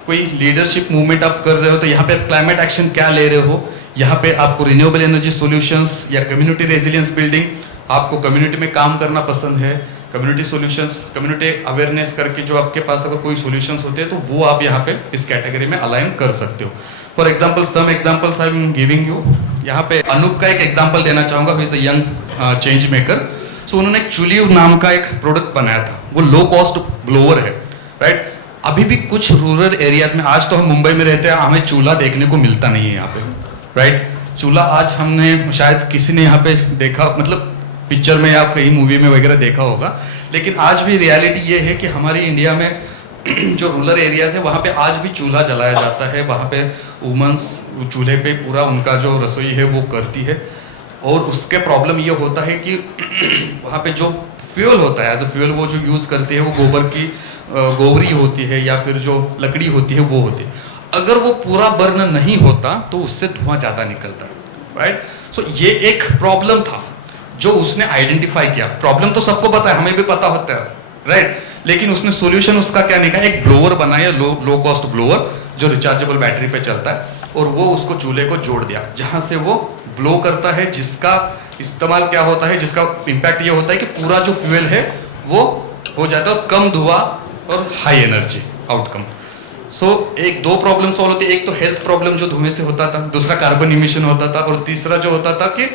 कोई लीडरशिप मूवमेंट आप कर रहे हो, तो यहाँ पे क्लाइमेट एक्शन क्या ले रहे हो. यहाँ पे आपको रिन्यूएबल एनर्जी सॉल्यूशंस या कम्युनिटी रेजिलियंस बिल्डिंग, आपको कम्युनिटी में काम करना पसंद है, कम्युनिटी सॉल्यूशंस, कम्युनिटी अवेयरनेस करके जो आपके पास अगर कोई सॉल्यूशंस होते हैं तो वो आप यहाँ पे इस कैटेगरी में अलाइन कर सकते हो. For example, some examples I am giving you. यहाँ पे अनूप का एक एग्जाम्पल देना चाहूंगा, who is a young change maker. So उन्होंने एक चुलीव नाम का एक प्रोडक्ट बनाया था, वो लो कॉस्ट ब्लोअर है. राइट. अभी भी कुछ रूरल एरियाज में, आज तो हम मुंबई में रहते हैं, हमें चूल्हा देखने को मिलता नहीं है यहाँ पे. राइट. चूल्हा आज हमने शायद किसी ने यहाँ पे देखा, मतलब पिक्चर में या कहीं मूवी में वगैरह देखा होगा, लेकिन आज भी रियलिटी ये है कि हमारी इंडिया में जो रूरल एरियाज है वहाँ पे आज भी चूल्हा जलाया जाता है. वहाँ पे वुमेन्स चूल्हे पे पूरा उनका जो रसोई है वो करती है. और उसके प्रॉब्लम ये होता है कि वहाँ पे जो फ्यूल होता है, एज अ फ्यूल वो जो यूज़ करते हैं वो गोबर की गोबरी होती है या फिर जो लकड़ी होती है वो होती है. अगर वो पूरा बर्न नहीं होता तो उससे धुआं ज़्यादा निकलता है. राइट? सो ये एक प्रॉब्लम था जो उसने आइडेंटिफाई किया. प्रॉब्लम तो सबको पता है, हमें भी पता होता है, राइट? लेकिन उसने सॉल्यूशन उसका क्या निकाला, एक ब्लोअर बनाया, लो कॉस्ट ब्लोअर जो रिचार्जेबल बैटरी पे चलता है, और वो उसको चूल्हे को जोड़ दिया जहां से वो ब्लो करता है, जिसका इस्तेमाल क्या होता है, जिसका इम्पैक्ट ये होता है कि पूरा जो फ्यूल है वो हो जाता है, कम धुआं और हाई एनर्जी आउटकम. सो एक दो प्रॉब्लम सॉल्व होती है. एक तो हेल्थ प्रॉब्लम जो धुएं से होता था, दूसरा कार्बन इमिशन होता था, और तीसरा जो होता था कि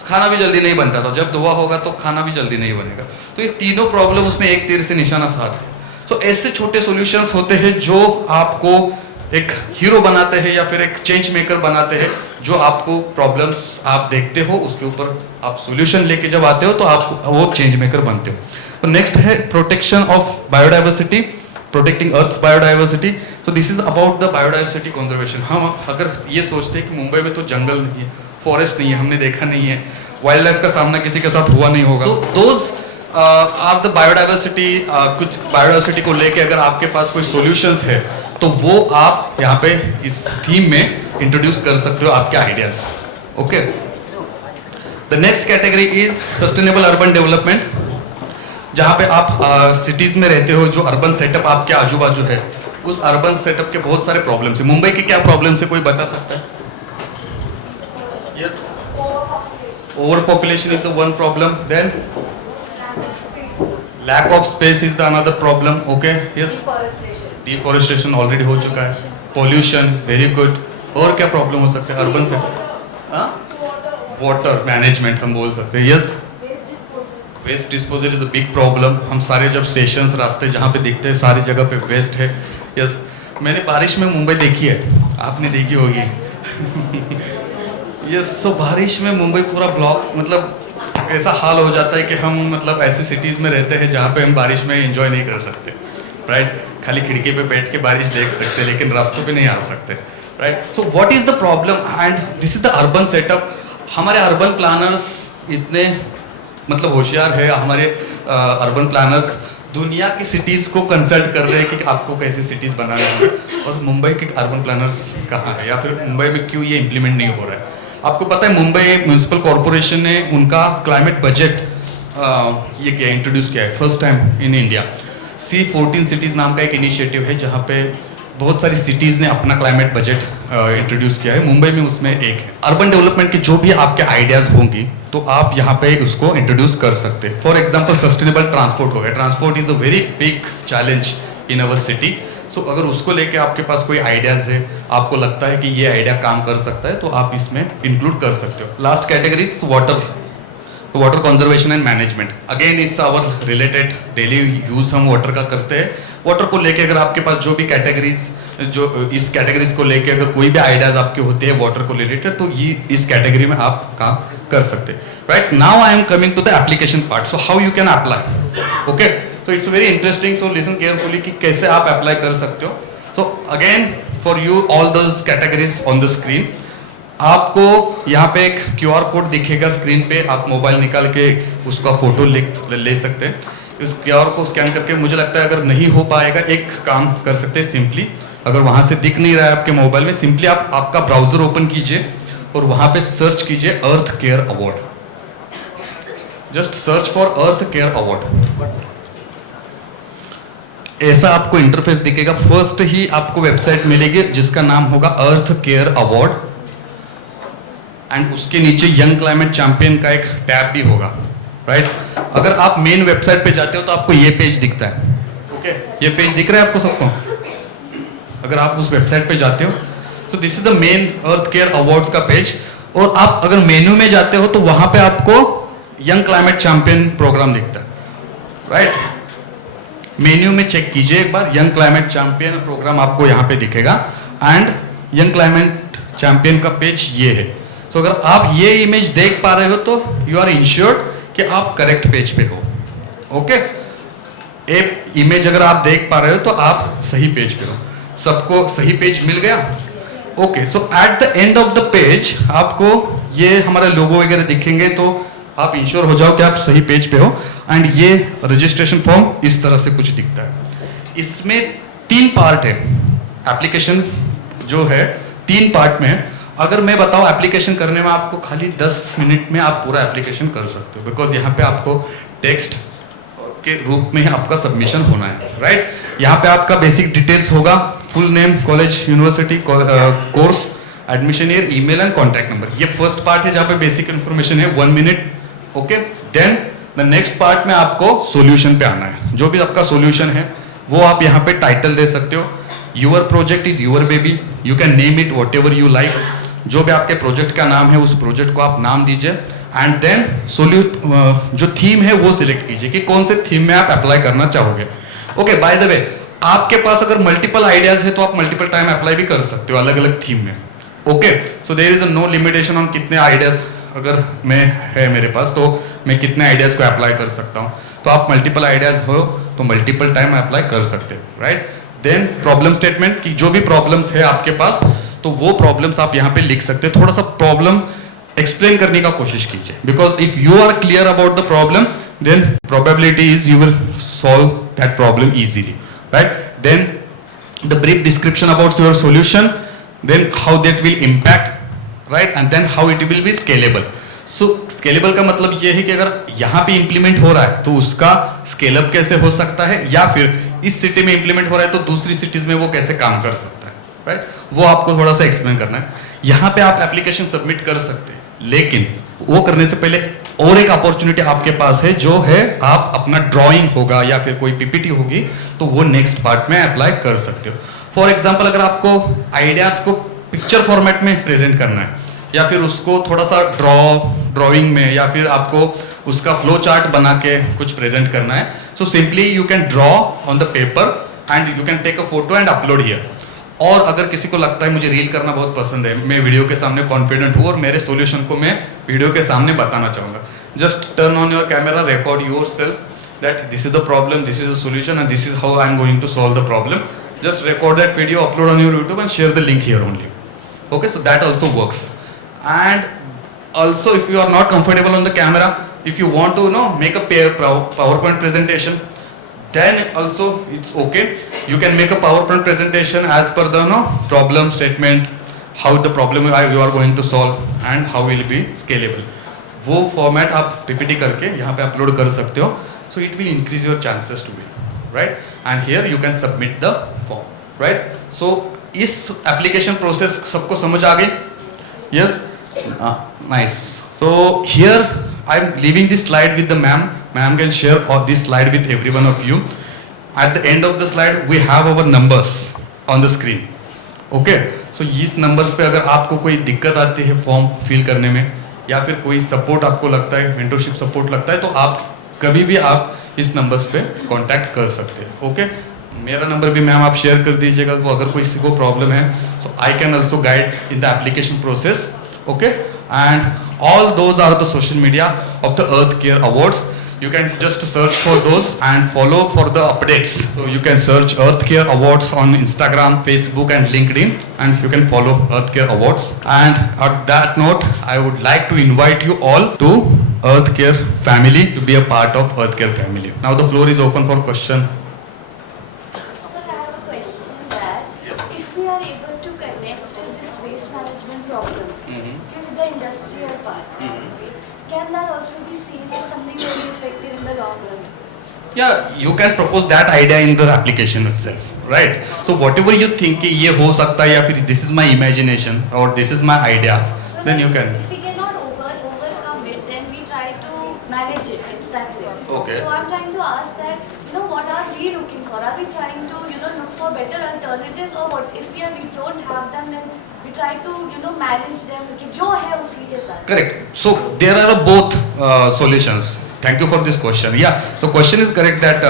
खाना भी जल्दी नहीं बनता था. जब धुआं होगा तो खाना भी जल्दी नहीं बनेगा. तो ये तीनों प्रॉब्लम उसने एक तीर से निशाना साधा. तो ऐसे छोटे सॉल्यूशंस होते हैं जो आपको एक हीरो बनाते हैं या फिर एक चेंज मेकर बनाते हैं, जो आपको प्रॉब्लम्स आप देखते हो उसके ऊपर आप सॉल्यूशन लेके जब आते हो तो आप वो चेंज मेकर बनते हो. तो नेक्स्ट है protection of biodiversity, protecting earth's biodiversity. So this is about the biodiversity conservation. हम अगर ये सोचते हैं कि मुंबई में तो जंगल नहीं है, फॉरेस्ट नहीं है, हमने देखा नहीं है, वाइल्ड लाइफ का सामना किसी के साथ हुआ नहीं होगा. So those are the biodiversity. कुछ बायोडाइवर्सिटी को लेके अगर आपके पास कोई सॉल्यूशंस है तो वो आप यहाँ पे इस थीम में इंट्रोड्यूस कर सकते हो आपके ideas. Okay, the next category is sustainable urban development. जहाँ पे आप सिटीज में रहते हो, जो अर्बन सेटअप आपके आजू बाजू है, उस अर्बन सेटअप के बहुत सारे प्रॉब्लम्स है. मुंबई के क्या प्रॉब्लम्स है, कोई बता सकता है? Yes, over population is the one problem. Then lack of space is the another problem. Okay, yes, deforestation already हो चुका है. Pollution, very good. और क्या प्रॉब्लम हो सकते हैं अर्बन से? वाटर मैनेजमेंट हम बोल सकते हैं. Yes, waste disposal is a big problem. हम सारे जब स्टेशंस, रास्ते जहाँ पे दिखते हैं, सारी जगह पे वेस्ट है. यस, मैंने बारिश में मुंबई देखी है, आपने देखी होगी. यस, सो बारिश में मुंबई पूरा ब्लॉक, मतलब ऐसा हाल हो जाता है कि हम मतलब ऐसे सिटीज में रहते हैं जहाँ पे हम बारिश में एंजॉय नहीं कर सकते, राइट? खाली खिड़की पे बैठ के बारिश देख सकते हैं, लेकिन रास्तों पे नहीं आ सकते, right? So what is the problem? And this is the urban setup. हमारे अर्बन प्लानर्स इतने मतलब होशियार है. हमारे अर्बन प्लानर्स दुनिया की सिटीज को कंसल्ट कर रहे हैं कि आपको कैसी सिटीज बनाना है, और मुंबई के अर्बन प्लानर्स कहाँ है, या फिर मुंबई में क्यों ये इम्प्लीमेंट नहीं हो रहा है? आपको पता है मुंबई म्यूनिसिपल कॉर्पोरेशन ने उनका क्लाइमेट बजट ये किया, इंट्रोड्यूस किया है first time in India. C14 cities नाम का एक इनिशिएटिव है जहाँ पे बहुत सारी सिटीज ने अपना क्लाइमेट बजट इंट्रोड्यूस किया है. मुंबई में उसमें एक है. अर्बन डेवलपमेंट के जो भी आपके आइडियाज होंगी तो आप यहाँ पे उसको इंट्रोड्यूस कर सकते हैं. फॉर एग्जांपल सस्टेनेबल ट्रांसपोर्ट हो गया. Transport is a very big challenge in our city. So अगर उसको लेके आपके पास कोई आइडियाज है, आपको लगता है कि ये आइडिया काम कर सकता है, तो आप इसमें इंक्लूड कर सकते हो. Last category is water, water conservation and management. Again it's our related, daily use हम वाटर का करते हैं. वाटर को लेके अगर आपके पास जो भी कैटेगरीज, जो इस कैटेगरीज को लेके अगर कोई भी आइडियाज आपके होते हैं वाटर को रिलेटेड, तो ये इस कैटेगरी में आप काम कर सकते हैं, right? Now I am coming to the application part. So how you can apply. Okay, so it's very interesting. So listen carefully कि कैसे आप अप्लाई कर सकते हो. So again for you all those categories on the screen, आपको यहाँ पे एक QR कोड दिखेगा स्क्रीन पे. आप मोबाइल निकाल के उसका फोटो ले सकते हैं. इस QR को स्कैन करके, मुझे लगता है अगर नहीं हो पाएगा, एक काम कर सकते हैं सिंपली, अगर वहां से दिख नहीं रहा है आपके मोबाइल में, सिंपली आप आपका ब्राउजर ओपन कीजिए और वहां पे सर्च कीजिए earth care award. Just search for earth care award. ऐसा आपको इंटरफेस दिखेगा. फर्स्ट ही आपको वेबसाइट मिलेगी जिसका नाम होगा अर्थ केयर अवार्ड, एंड उसके नीचे यंग क्लाइमेट चैंपियन का एक टैब भी होगा, राइट? अगर आप मेन वेबसाइट पे जाते हो तो आपको ये पेज दिखता है. ओके, ये पेज दिख रहा है आपको सबको? अगर आप उस वेबसाइट पे जाते हो तो this is the main earth care awards का पेज. और आप अगर मेन्यू में जाते हो तो वहां पे आपको यंग क्लाइमेट चैंपियन प्रोग्राम दिखता है, राइट? मेन्यू में चेक कीजिए एक बार, यंग क्लाइमेट चैंपियन प्रोग्राम आपको यहाँ पे दिखेगा. एंड यंग क्लाइमेट चैंपियन का पेज ये है. तो अगर आप ये इमेज देख पा रहे हो तो यू आर इंश्योर्ड कि आप करेक्ट पेज पे हो. ओके, एक इमेज अगर आप देख पा रहे हो तो आप सही पेज पे हो. सबको सही पेज मिल गया? Okay, so at the end of the page आपको ये हमारा लोगो वगैरह दिखेंगे, तो आप इंश्योर हो जाओ कि आप सही पेज पे हो. एंड ये रजिस्ट्रेशन फॉर्म इस तरह से कुछ दिखता है. इसमें 3 पार्ट है. एप्लीकेशन जो है 3 पार्ट में है. अगर मैं बताऊं एप्लीकेशन करने में आपको खाली 10 मिनट में आप पूरा एप्लीकेशन कर सकते हो, बिकॉज यहाँ पे आपको टेक्स्ट के रूप में ही आपका सबमिशन होना है, राइट। यहाँ पे आपका बेसिक डिटेल्स होगा, full name, college, university, course, admission year, email and contact number. ये फर्स्ट पार्ट है जहाँ पे बेसिक इन्फॉर्मेशन है, 1 minute, okay. Then the next part में आपको सॉल्यूशन पे आना है। जो भी आपका सॉल्यूशन है वो आप यहाँ पे टाइटल दे सकते हो। Your project is your baby, you can name it what ever you like. जो भी आपके प्रोजेक्ट का नाम है उस प्रोजेक्ट को आप नाम दीजिए एंड देन जो थीम है वो सिलेक्ट कीजिए कि कौन से थीम में आप अप्लाई करना चाहोगे। ओके, बाय द वे आपके पास अगर मल्टीपल आइडियाज है तो आप मल्टीपल टाइम अप्लाई भी कर सकते हो अलग अलग थीम में। Okay, so there is no limitation on कितने आइडियाज अगर मैं है मेरे पास तो मैं कितने आइडियाज को अप्लाई कर सकता हूँ। तो आप मल्टीपल आइडियाज हो तो मल्टीपल टाइम अप्लाई कर सकते हो, राइट। देन प्रॉब्लम स्टेटमेंट की जो भी प्रॉब्लम्स है आपके पास तो वो प्रॉब्लम्स आप यहाँ पे लिख सकते हो। थोड़ा सा प्रॉब्लम एक्सप्लेन करने का कोशिश कीजिए, because if you are clear about the problem then probability is you will solve that problem easily, right. Then the brief description about your solution, then how that will impact, right, and then how it will be scalable. So scalable का मतलब ये है कि अगर यहाँ पे implement हो रहा है तो उसका scale up कैसे हो सकता है, या फिर इस सिटी में implement हो रहा है तो दूसरी cities में वो कैसे काम कर सकता है, right? वो आपको थोड़ा सा explain करना है। यहाँ पे आप application submit कर सकते हैं, लेकिन वो करने से पहले और एक अपॉर्चुनिटी आपके पास है जो है आप अपना ड्राइंग होगा या फिर कोई पीपीटी होगी तो वो नेक्स्ट पार्ट में अप्लाई कर सकते हो। फॉर एग्जाम्पल अगर आपको आइडियाज को पिक्चर फॉर्मेट में प्रेजेंट करना है या फिर उसको थोड़ा सा ड्राइंग में या फिर आपको उसका फ्लो चार्ट बना के कुछ प्रेजेंट करना है, so simply you can draw on the paper and you can take a photo and upload here. और अगर किसी को लगता है मुझे रील करना बहुत पसंद है, मैं वीडियो के सामने कॉन्फिडेंट हूँ और मेरे सॉल्यूशन को मैं वीडियो के सामने बताना चाहूँगा, just turn on your camera, record yourself that this is the problem, this is the solution and this is how I am going to solve the problem. Just record that video, upload on your YouTube and share the link here only. Okay, so that also works. And also if you are not comfortable on the camera, if you want to make a PowerPoint presentation, then also it's okay. You can make a PowerPoint presentation as per the problem statement, how the problem you are going to solve and how will be scalable. वो format आप PPT करके यहाँ पे upload कर सकते हो, so it will increase your chances to win, right? And here you can submit the form, right? So इस application process सबको समझ आ गई? Yes? Nice. So here I am leaving this slide with the ma'am. Ma'am can share all this slide with every one of you. At the end of the slide we have our numbers on the screen. Okay? So इस numbers पे अगर आपको कोई दिक्कत आती है form fill करने में या फिर कोई सपोर्ट आपको लगता है, मेंटरशिप सपोर्ट लगता है, तो आप कभी भी आप इस नंबर्स पे कांटेक्ट कर सकते हैं। ओके, मेरा नंबर भी मैम आप शेयर कर दीजिएगा, तो अगर कोई किसी को प्रॉब्लम है so I can also guide in the application process. Okay, and all those are the social media of the earth care awards. You can just search for those and follow for the updates. So you can search Earth Care Awards on Instagram, Facebook and LinkedIn, and you can follow Earth Care Awards. And at that note, I would like to invite you all to Earth Care family, to be a part of Earth Care family. Now the floor is open for question. Sir, I have a question that if we are able to connect this waste management problem with the industrial part, can that also be seen as something very effective in the long run? Yeah, you can propose that idea in the application itself, right? So whatever you think कि ये हो सकता है या फिर this is my imagination or this is my idea, So then you can. if we cannot overcome it, then we try to manage it. It's that way. Okay. So I'm trying to ask that, what are we looking for? Are we trying to, look for better alternatives, or what? If we don't have them, then we try to, manage them. कि जो है उसी के साथ. Correct. So there are both solutions. Thank you for this question. Yeah, the question is correct that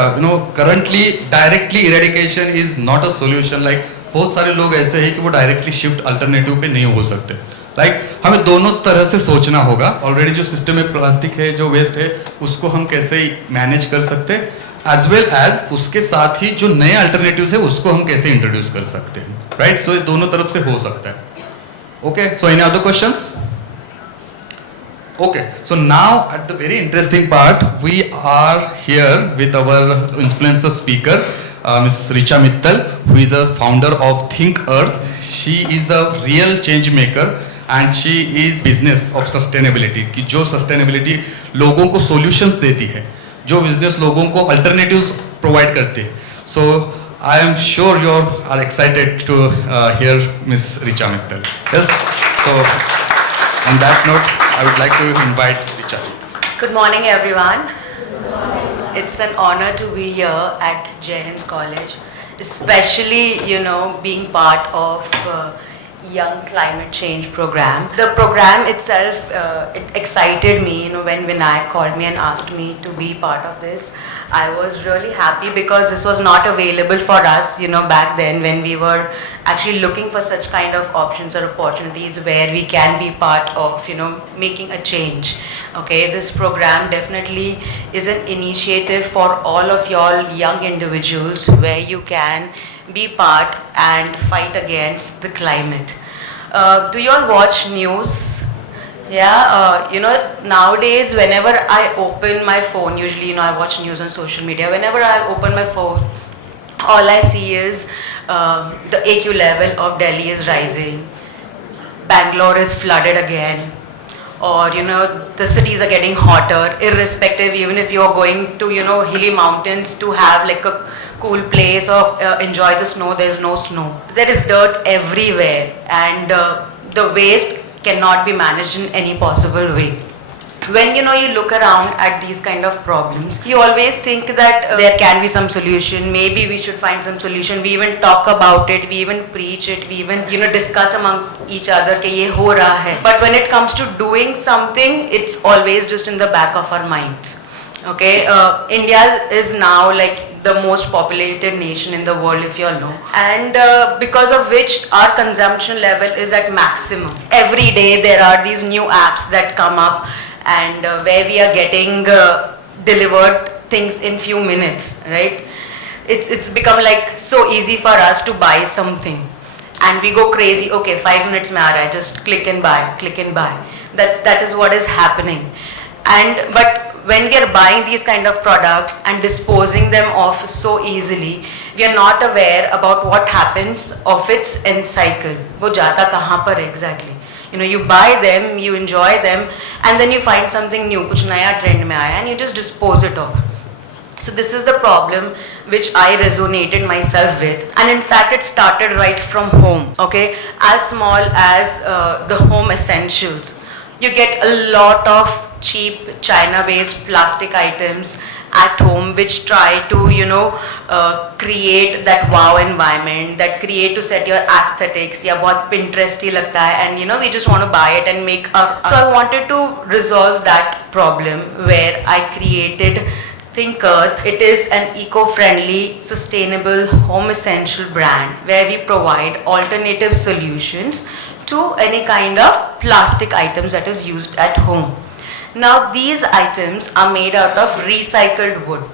currently directly eradication is not a solution. Like बहुत सारे लोग ऐसे हैं कि वो directly shift alternative पे नहीं हो सकते. Like हमें दोनों तरह से सोचना होगा. Already जो system में प्लास्टिक है, जो वेस्ट है, उसको हम कैसे मैनेज कर सकते हैं, as well as उसके साथ ही जो नए alternatives है उसको हम कैसे इंट्रोड्यूस कर सकते हैं. Right? So ये दोनों तरफ से हो सकता है. Okay, so any other questions? Okay, so now at the very interesting part, we are here with our influencer speaker, Mrs. Richa Mittal, who is a founder of Think Earth. She is a real change maker and she is business of sustainability कि जो sustainability लोगों को solutions देती है, जो business लोगों को alternatives provide करते हैं. So I am sure you are excited to hear Miss Richa Mittal. Yes. So on that note, I would like to invite Richa. Good morning, everyone. It's an honor to be here at Jai Hind College, especially, being part of Young Climate Change program. The program itself, it excited me, when Vinayak called me and asked me to be part of this. I was really happy because this was not available for us, back then when we were actually looking for such kind of options or opportunities where we can be part of, making a change. Okay, this program definitely is an initiative for all of y'all young individuals where you can be part and fight against the climate. Do you all watch news? Yeah, nowadays whenever I open my phone, usually, I watch news on social media. Whenever I open my phone, all I see is the AQ level of Delhi is rising. Bangalore is flooded again. Or, the cities are getting hotter, irrespective, even if you are going to, hilly mountains to have like a cool place or enjoy the snow, there's no snow. There is dirt everywhere, and the waste cannot be managed in any possible way. When you look around at these kind of problems, you always think that there can be some solution, maybe we should find some solution. We even talk about it, we even preach it, we even discuss amongst each other कि ये हो रहा है. But when it comes to doing something, it's always just in the back of our minds. Okay, India is now like the most populated nation in the world, if you all know, and because of which our consumption level is at maximum. Every day there are these new apps that come up, and where we are getting delivered things in few minutes, right? It's become like so easy for us to buy something, and we go crazy. Okay, 5 minutes mein aa raha hai, just click and buy. That is what is happening, but when we are buying these kind of products and disposing them off so easily, we are not aware about what happens of its end cycle. वो जाता कहाँ पर exactly? You buy them, you enjoy them, and then you find something new, कुछ नया trend में आया, and you just dispose it off. So this is the problem which I resonated myself with, and in fact it started right from home. Okay, as small as the home essentials. You get a lot of cheap China-based plastic items at home which try to, create that wow environment, that create to set your aesthetics. या बहुत Pinteresty लगता है, and we just want to buy it and make our. So I wanted to resolve that problem where I created Think Earth. It is an eco-friendly, sustainable home essential brand where we provide alternative solutions to any kind of plastic items that is used at home. Now these items are made out of recycled wood.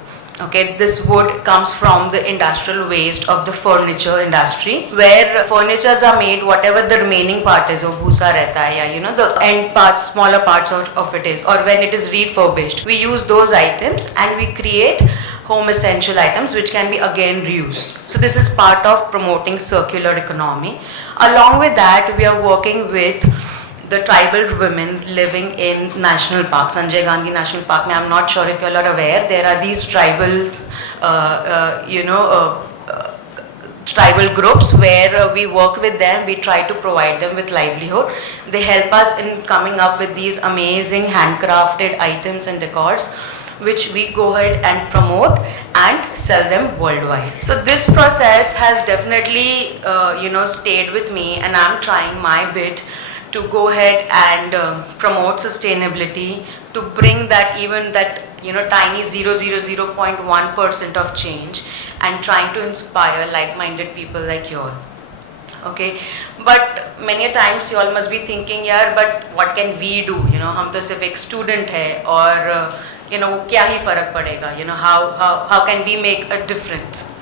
Okay, this wood comes from the industrial waste of the furniture industry, where furnitures are made, whatever the remaining part is, of bhusa rehta hai, ya the end parts, smaller parts of it is, or when it is refurbished, we use those items and we create home essential items which can be again reused. So this is part of promoting circular economy. Along with that, we are working with the tribal women living in national parks. Sanjay Gandhi National Park, I'm not sure if you all are aware, there are these tribal, tribal groups where we work with them, we try to provide them with livelihood. They help us in coming up with these amazing handcrafted items and decors, which we go ahead and promote and sell them worldwide. So this process has definitely, stayed with me, and I'm trying my bit to go ahead and promote sustainability, to bring that even that tiny 0.1% of change, and trying to inspire like-minded people like you all. Okay, but many times you all must be thinking, yeah, but what can we do? हम तो सिर्फ एक student है, और क्या ही फर्क पड़ेगा? How can we make a difference?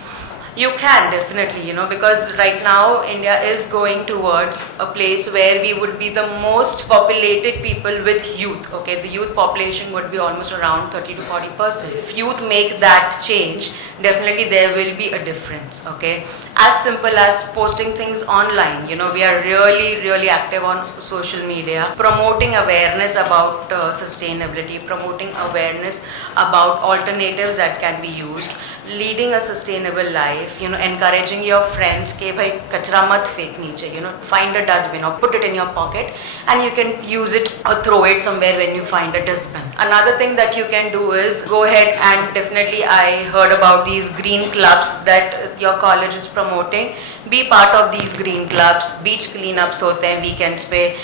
You can definitely, because right now India is going towards a place where we would be the most populated people with youth. Okay, the youth population would be almost around 30 to 40%. If youth make that change, definitely there will be a difference. Okay, as simple as posting things online. We are really active on social media, promoting awareness about sustainability, promoting awareness about alternatives that can be used, leading a sustainable life, encouraging your friends ke bhai kachra mat fek niche, find a dustbin or put it in your pocket and you can use it or throw it somewhere when you find a dustbin. Another thing that you can do is go ahead and definitely I heard about these green clubs that your college is promoting. Be part of these green clubs. Beach cleanups hote hain weekends pe,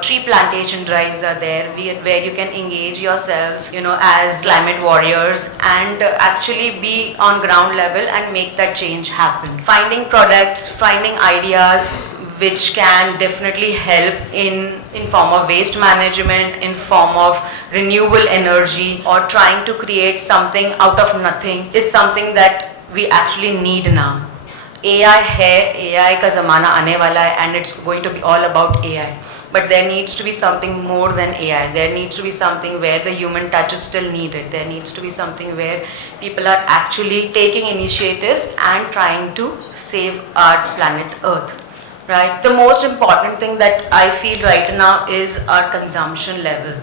tree plantation drives are there where you can engage yourselves, as climate warriors and actually be on ground level and make that change happen. Finding products, finding ideas which can definitely help in form of waste management, in form of renewable energy, or trying to create something out of nothing is something that we actually need now. AI है, AI का ज़माना आने वाला है and it's going to be all about AI. But there needs to be something more than AI. There needs to be something where the human touch is still needed. There needs to be something where people are actually taking initiatives and trying to save our planet Earth. Right? The most important thing that I feel right now is our consumption level.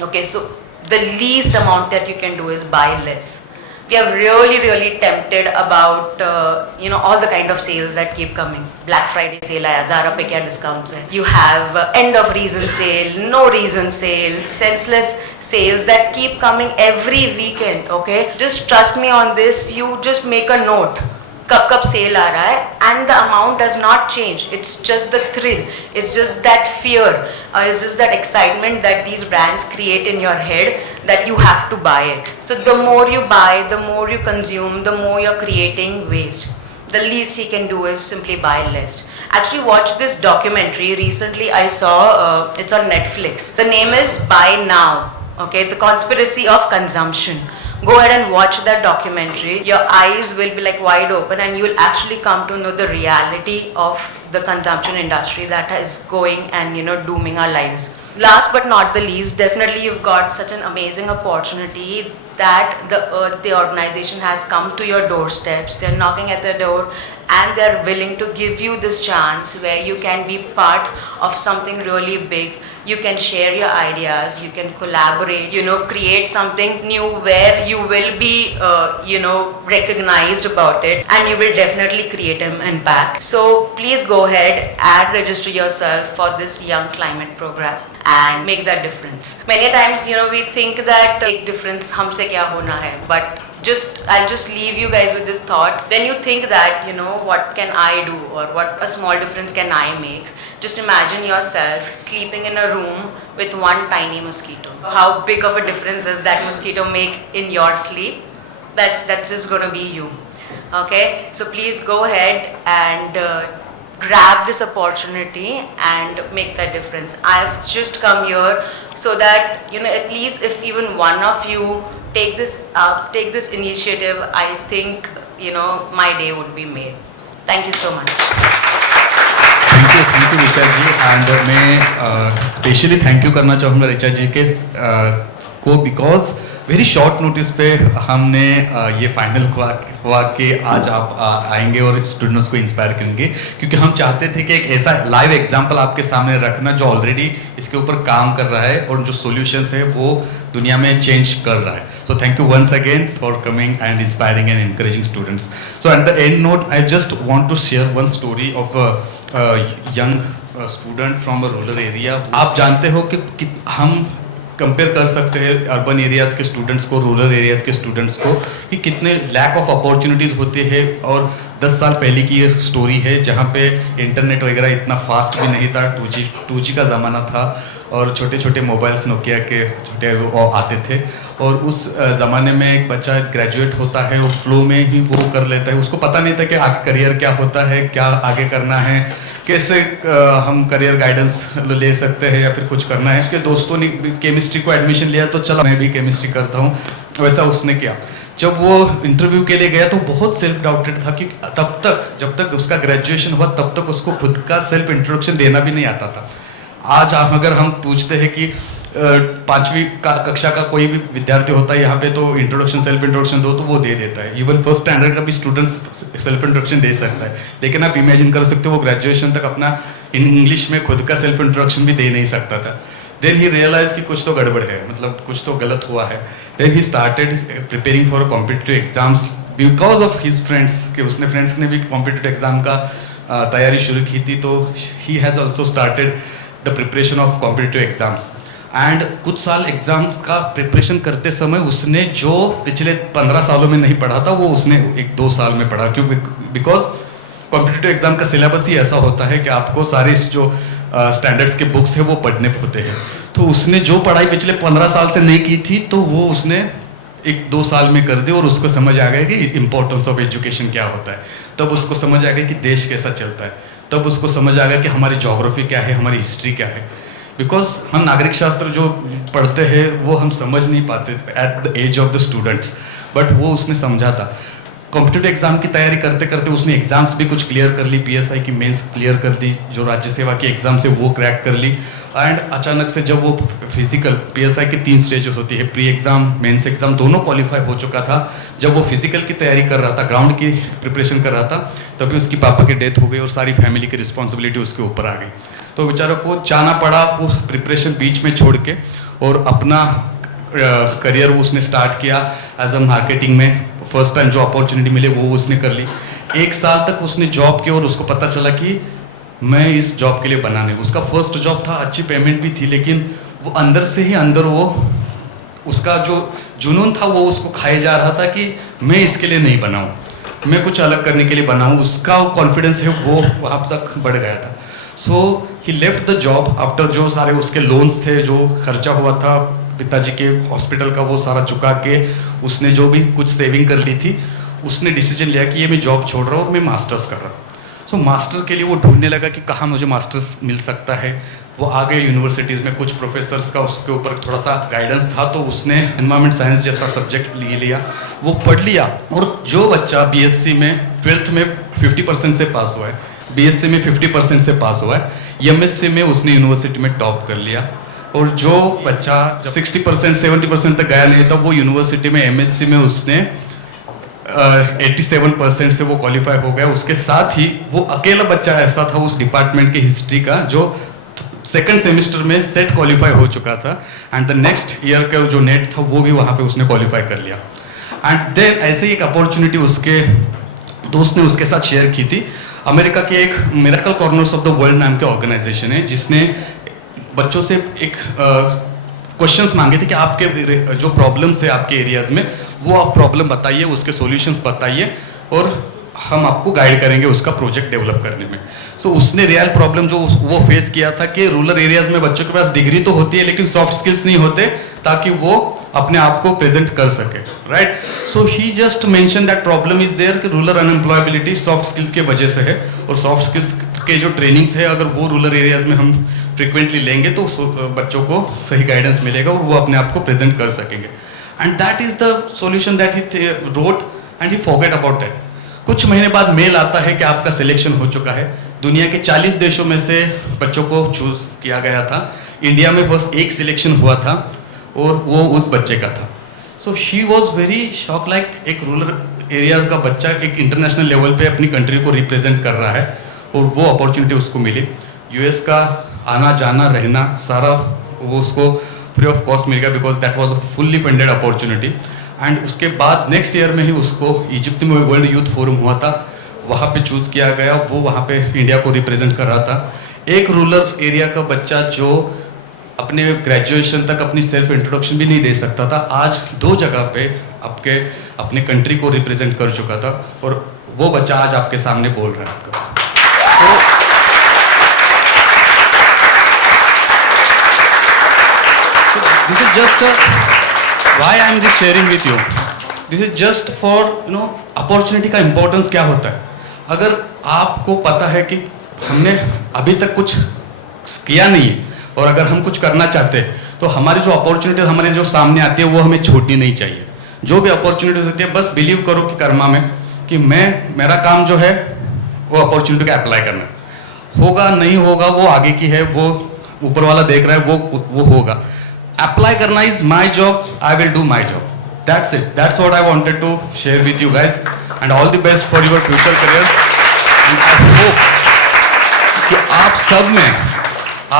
Okay, so the least amount that you can do is buy less. We are really tempted about all the kind of sales that keep coming. Black Friday sale आया, Zara पे क्या discounts हैं. You have end of reason sale, no reason sale, senseless sales that keep coming every weekend. Okay, just trust me on this. You just make a note. कब cell आ रहा है and the amount does not change. It's just the thrill, it's just that fear, it's just that excitement that these brands create in your head that you have to buy it. So the more you buy, the more you consume, the more you're creating waste. The least you can do is simply buy less. Actually watched this documentary recently. I saw it's on Netflix. The name is Buy Now. Okay, the conspiracy of consumption. Go ahead and watch that documentary. Your eyes will be like wide open and you will actually come to know the reality of the consumption industry that is going and dooming our lives. Last but not the least, definitely you've got such an amazing opportunity that the organization has come to your doorsteps. They're knocking at the door and they're willing to give you this chance where you can be part of something really big. You can share your ideas, you can collaborate, create something new where you will be, recognized about it and you will definitely create an impact. So please go ahead and register yourself for this Young Climate Program and make that difference. Many times, we think that a difference humse kya hona hai, but I'll just leave you guys with this thought. When you think that, what can I do or what a small difference can I make? Just imagine yourself sleeping in a room with one tiny mosquito. How big of a difference does that mosquito make in your sleep? That's just going to be you. Okay? So please go ahead and grab this opportunity and make that difference. I've just come here so that, at least if even one of you take this up, take this initiative, I think, my day would be made. Thank you so much. Thank you Richa ji and मैं specially thank you करना चाहूँगा ऋचा जी के को because very short notice पे हमने ये final हुआ कि आज आप आएंगे और स्टूडेंट्स को इंस्पायर करेंगे क्योंकि हम चाहते थे कि एक ऐसा लाइव एग्जांपल आपके सामने रखना जो ऑलरेडी इसके ऊपर काम कर रहा है और जो सॉल्यूशंस है वो दुनिया में चेंज कर रहा है. So thank you once again for coming and inspiring and encouraging students. So at the end note, I just want to share one story of a young student from a rural area. आप जानते हो कि हम compare कर सकते हैं urban areas के students को रूरल एरियाज़ के स्टूडेंट्स को कि कितने लैक ऑफ अपॉर्चुनिटीज़ होते हैं. और 10 साल पहले की ये स्टोरी है जहाँ पे इंटरनेट वगैरह इतना फास्ट भी नहीं था. 2G का ज़माना था और छोटे छोटे मोबाइल्स नोकिया के छोटे वो आते थे. और उस ज़माने में एक बच्चा ग्रेजुएट होता है और फ्लो में ही वो कर लेता है. उसको पता नहीं था कि आगे करियर क्या होता है, क्या आगे करना है, कैसे हम करियर गाइडेंस ले सकते हैं या फिर कुछ करना है. उसके दोस्तों ने केमिस्ट्री को एडमिशन लिया तो चलो मैं भी केमिस्ट्री करता हूँ, वैसा उसने किया. जब वो इंटरव्यू के लिए गया तो बहुत सेल्फ डाउटेड था कि तब तक जब तक उसका ग्रेजुएशन हुआ तब तक उसको खुद का सेल्फ इंट्रोडक्शन देना भी नहीं आता था। आज अगर हम पूछते हैं कि 5वीं कक्षा का कोई भी विद्यार्थी होता है यहाँ पे तो इंट्रोडक्शन सेल्फ इंट्रोडक्शन दो तो वो दे देता है। इवन फर्स्ट स्टैंडर्ड का भी स्टूडेंट्स सेल्फ इंट्रोडक्शन दे सकता है, लेकिन आप इमेजिन कर सकते हो वो ग्रेजुएशन तक अपना इंग्लिश में खुद का सेल्फ इंट्रोडक्शन भी दे नहीं सकता था। देन ही रियलाइज कि कुछ तो गड़बड़ है, मतलब कुछ तो गलत हुआ है। Then he started preparing for competitive exams because of his friends, कि उसने फ्रेंड्स ने भी कॉम्पिटिटिव एग्जाम का तैयारी शुरू की थी, तो he has also started the preparation of competitive exams. And कुछ साल एग्जाम का प्रिपरेशन करते समय उसने जो पिछले 15 सालों में नहीं पढ़ा था वो उसने 1-2 साल में पढ़ा। क्यों? बिकॉज कॉम्पिटिटिव एग्जाम का सिलेबस ही ऐसा होता है कि आपको सारे जो स्टैंडर्ड्स के बुक्स है वो पढ़ने होते हैं। तो उसने जो पढ़ाई पिछले 15 साल से नहीं की थी तो वो उसने 1-2 साल में कर दी, और उसको समझ आ गया कि इम्पोर्टेंस ऑफ एजुकेशन क्या होता है। तब उसको समझ आ गया कि देश कैसा चलता है, तब उसको समझ आ गया कि हमारी ज्योग्राफी क्या है, हमारी हिस्ट्री क्या है। बिकॉज हम नागरिक शास्त्र जो पढ़ते हैं वो हम समझ नहीं पाते at the age of the students, but वो उसने समझा था। कॉम्पिटिटिव एग्जाम की तैयारी करते करते उसने एग्जाम्स भी कुछ क्लियर कर ली, पीएसआई की मेंस क्लियर कर दी, जो राज्य सेवा की एग्जाम से वो क्रैक कर ली। एंड अचानक से जब वो फिजिकल, पीएसआई के 3 स्टेजेस होती है, प्री एग्जाम मेंस एग्जाम दोनों क्वालिफाई हो चुका था। जब वो फिजिकल की तैयारी कर रहा था, ग्राउंड की प्रिपरेशन कर रहा था, तभी उसकी पापा की डेथ हो गई और सारी फैमिली की रिस्पॉन्सिबिलिटी उसके ऊपर आ गई। तो बेचारों को जाना पड़ा वो प्रिपरेशन बीच में छोड़ के, और अपना करियर वो उसने स्टार्ट किया एज अ मार्केटिंग में। फर्स्ट टाइम जो अपॉर्चुनिटी मिले वो उसने कर ली। 1 साल तक उसने जॉब की और उसको पता चला कि मैं इस जॉब के लिए बना नहीं। उसका फर्स्ट जॉब था, अच्छी पेमेंट भी थी, लेकिन वो अंदर से ही अंदर वो उसका जो जुनून था वो उसको खाए जा रहा था कि मैं इसके लिए नहीं बना हूँ, मैं कुछ अलग करने के लिए बना हूँ। उसका कॉन्फिडेंस है वो वहाँ तक बढ़ गया था। So he left the job after, जो सारे उसके लोन्स थे, जो खर्चा हुआ था पिताजी के हॉस्पिटल का, वो सारा चुका के उसने जो भी कुछ सेविंग कर ली थी, उसने डिसीजन लिया कि ये मैं जॉब छोड़ रहा हूँ और मैं मास्टर्स कर रहा हूँ। सो मास्टर के लिए वो ढूंढने लगा कि कहाँ मुझे मास्टर्स मिल सकता है। वो आगे यूनिवर्सिटीज़ में कुछ प्रोफेसर्स का उसके ऊपर थोड़ा सा गाइडेंस था, तो उसने एनवायरमेंट साइंस जैसा सब्जेक्ट ले लिया, वो पढ़ लिया। और जो बच्चा बीएससी में 12th में 50% से पास हुआ है, बीएससी में 50% से पास हुआ है, एमएससी में उसने यूनिवर्सिटी में टॉप कर लिया। और जो बच्चा 60% 70% तक गया नहीं था, वो यूनिवर्सिटी में एमएससी में उसने 87% से वो क्वालिफाई हो गया। उसके साथ ही वो अकेला बच्चा ऐसा था उस डिपार्टमेंट के हिस्ट्री का जो 2nd सेमेस्टर में सेट क्वालिफाई हो चुका था, एंड द नेक्स्ट ईयर का जो नेट था वो भी वहाँ पे उसने क्वालिफाई कर लिया। एंड देन ऐसे ही एक अपॉर्चुनिटी उसके दोस्त ने उसके साथ शेयर की थी। अमेरिका के एक miracle corners of the world नाम के ऑर्गेनाइजेशन है, जिसने बच्चों से एक क्वेश्चंस मांगे थे कि आपके जो प्रॉब्लम्स है आपके एरियाज में, वो आप प्रॉब्लम बताइए, उसके सॉल्यूशंस बताइए, और हम आपको गाइड करेंगे उसका प्रोजेक्ट डेवलप करने में। सो उसने रियल प्रॉब्लम जो वो फेस किया था कि रूरल एरियाज में बच्चों के पास डिग्री तो होती है लेकिन सॉफ्ट स्किल्स नहीं होते ताकि वो अपने आप को प्रेजेंट कर सके, right. So he just mention that problem is there कि रूरल अनएम्प्लॉयबिलिटी सॉफ्ट स्किल्स के वजह से है, और सॉफ्ट स्किल्स के जो ट्रेनिंग्स है अगर वो रूरल एरियाज में हम फ्रिक्वेंटली लेंगे तो बच्चों को सही गाइडेंस मिलेगा और वो अपने आप को प्रेजेंट कर सकेंगे। And that is the solution that he wrote and he forget about that. कुछ महीने बाद मेल आता है कि आपका सिलेक्शन हो चुका है। दुनिया के 40 देशों में से बच्चों को चूज किया गया था, इंडिया में बस एक सिलेक्शन हुआ था और वो उस बच्चे का था। So he was very shock, like एक रूरल एरियाज का बच्चा एक इंटरनेशनल लेवल पे अपनी कंट्री को रिप्रेजेंट कर रहा है और वो अपॉर्चुनिटी उसको मिली। यूएस का आना जाना रहना सारा वो उसको फ्री ऑफ कॉस्ट मिल गया because that was a fully funded opportunity. And उसके बाद नेक्स्ट ईयर में ही उसको इजिप्ट में वर्ल्ड यूथ फोरम हुआ था, वहाँ पे चूज किया गया, वो वहाँ पे इंडिया को रिप्रेजेंट कर रहा था। एक रूरल एरिया का बच्चा जो अपने ग्रेजुएशन तक अपनी सेल्फ इंट्रोडक्शन भी नहीं दे सकता था, आज 2 जगह पे अपने कंट्री को रिप्रेजेंट कर चुका था और वो बच्चा आज आपके सामने बोल रहा है। This is just why I am just sharing with you, this is just for opportunity का इंपॉर्टेंस क्या होता है। अगर आपको पता है कि हमने अभी तक कुछ किया नहीं है और अगर हम कुछ करना चाहते हैं तो हमारी जो अपॉर्चुनिटी हमारे जो सामने आती है वो हमें छोड़नी नहीं चाहिए। जो भी अपॉर्चुनिटीज होती है बस बिलीव करो कि कर्मा में कि मेरा काम जो है वो अपॉर्चुनिटी का अप्लाई करना है। होगा नहीं होगा वो आगे की है, वो ऊपर वाला देख रहा है, वो होगा। अप्लाई करना is my job, I will do my job, that's it, that's what I wanted to share with you guys and all the best for your future careers and I hope कि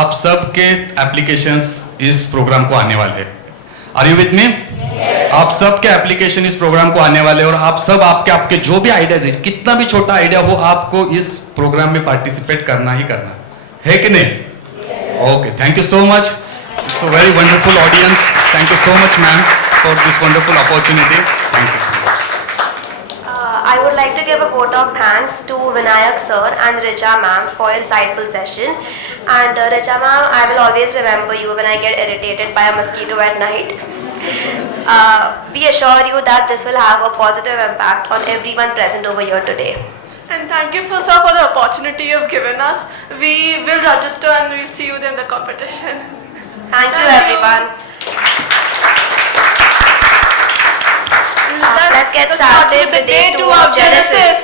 आप सब के applications इस programme को आने वाले हैं। Are you with me? आप सब के एप्लीकेशन इस प्रोग्राम को आने वाले हैं और आप सब आपके जो भी आइडियाज है, कितना भी छोटा आइडिया हो, आपको इस प्रोग्राम में पार्टिसिपेट करना ही करना है कि नहीं? Okay, thank you so much, it's a very wonderful audience, thank you so much ma'am for this wonderful opportunity, thank you. I would like to give a vote of thanks to Vinayak sir and Richa ma'am for insightful session. And Richa ma'am, I will always remember you when I get irritated by a mosquito at night. We assure you that this will have a positive impact on everyone present over here today. And thank you sir for the opportunity you've given us. We will register and we'll see you in the competition. Thank you everyone. Let's get started with day 2 of Genesis.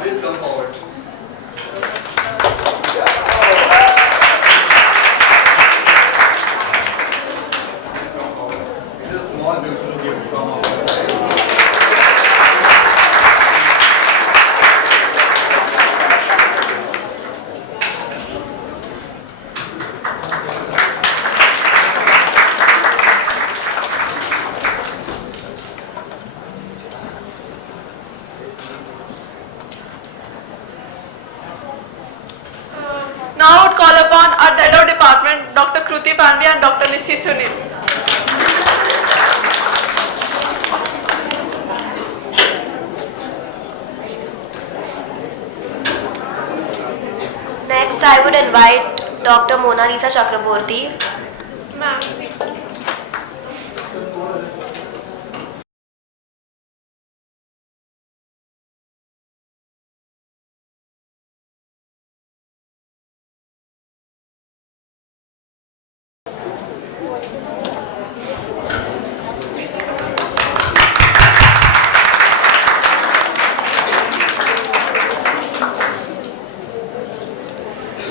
Please come forward. This is a small beautiful gift from our side. Now I would call upon our head of department, Dr. Kruti Pandya and Dr. Nissi Sunil. Next, I would invite Dr. Mona Lisa Chakraborty. Ma'am.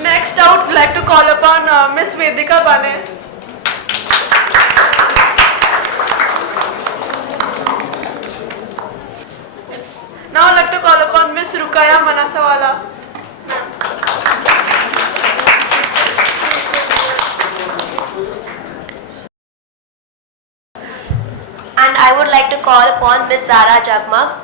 Next, I would like to call upon Miss Vedika Bane. Now I would like to call upon Miss Rukaya Manasawala. And I would like to call upon Miss Zara Jagmag.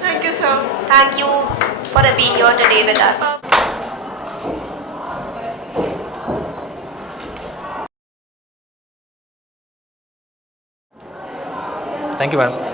Thank you, sir. Thank you for being here today with us. Thank you, madam.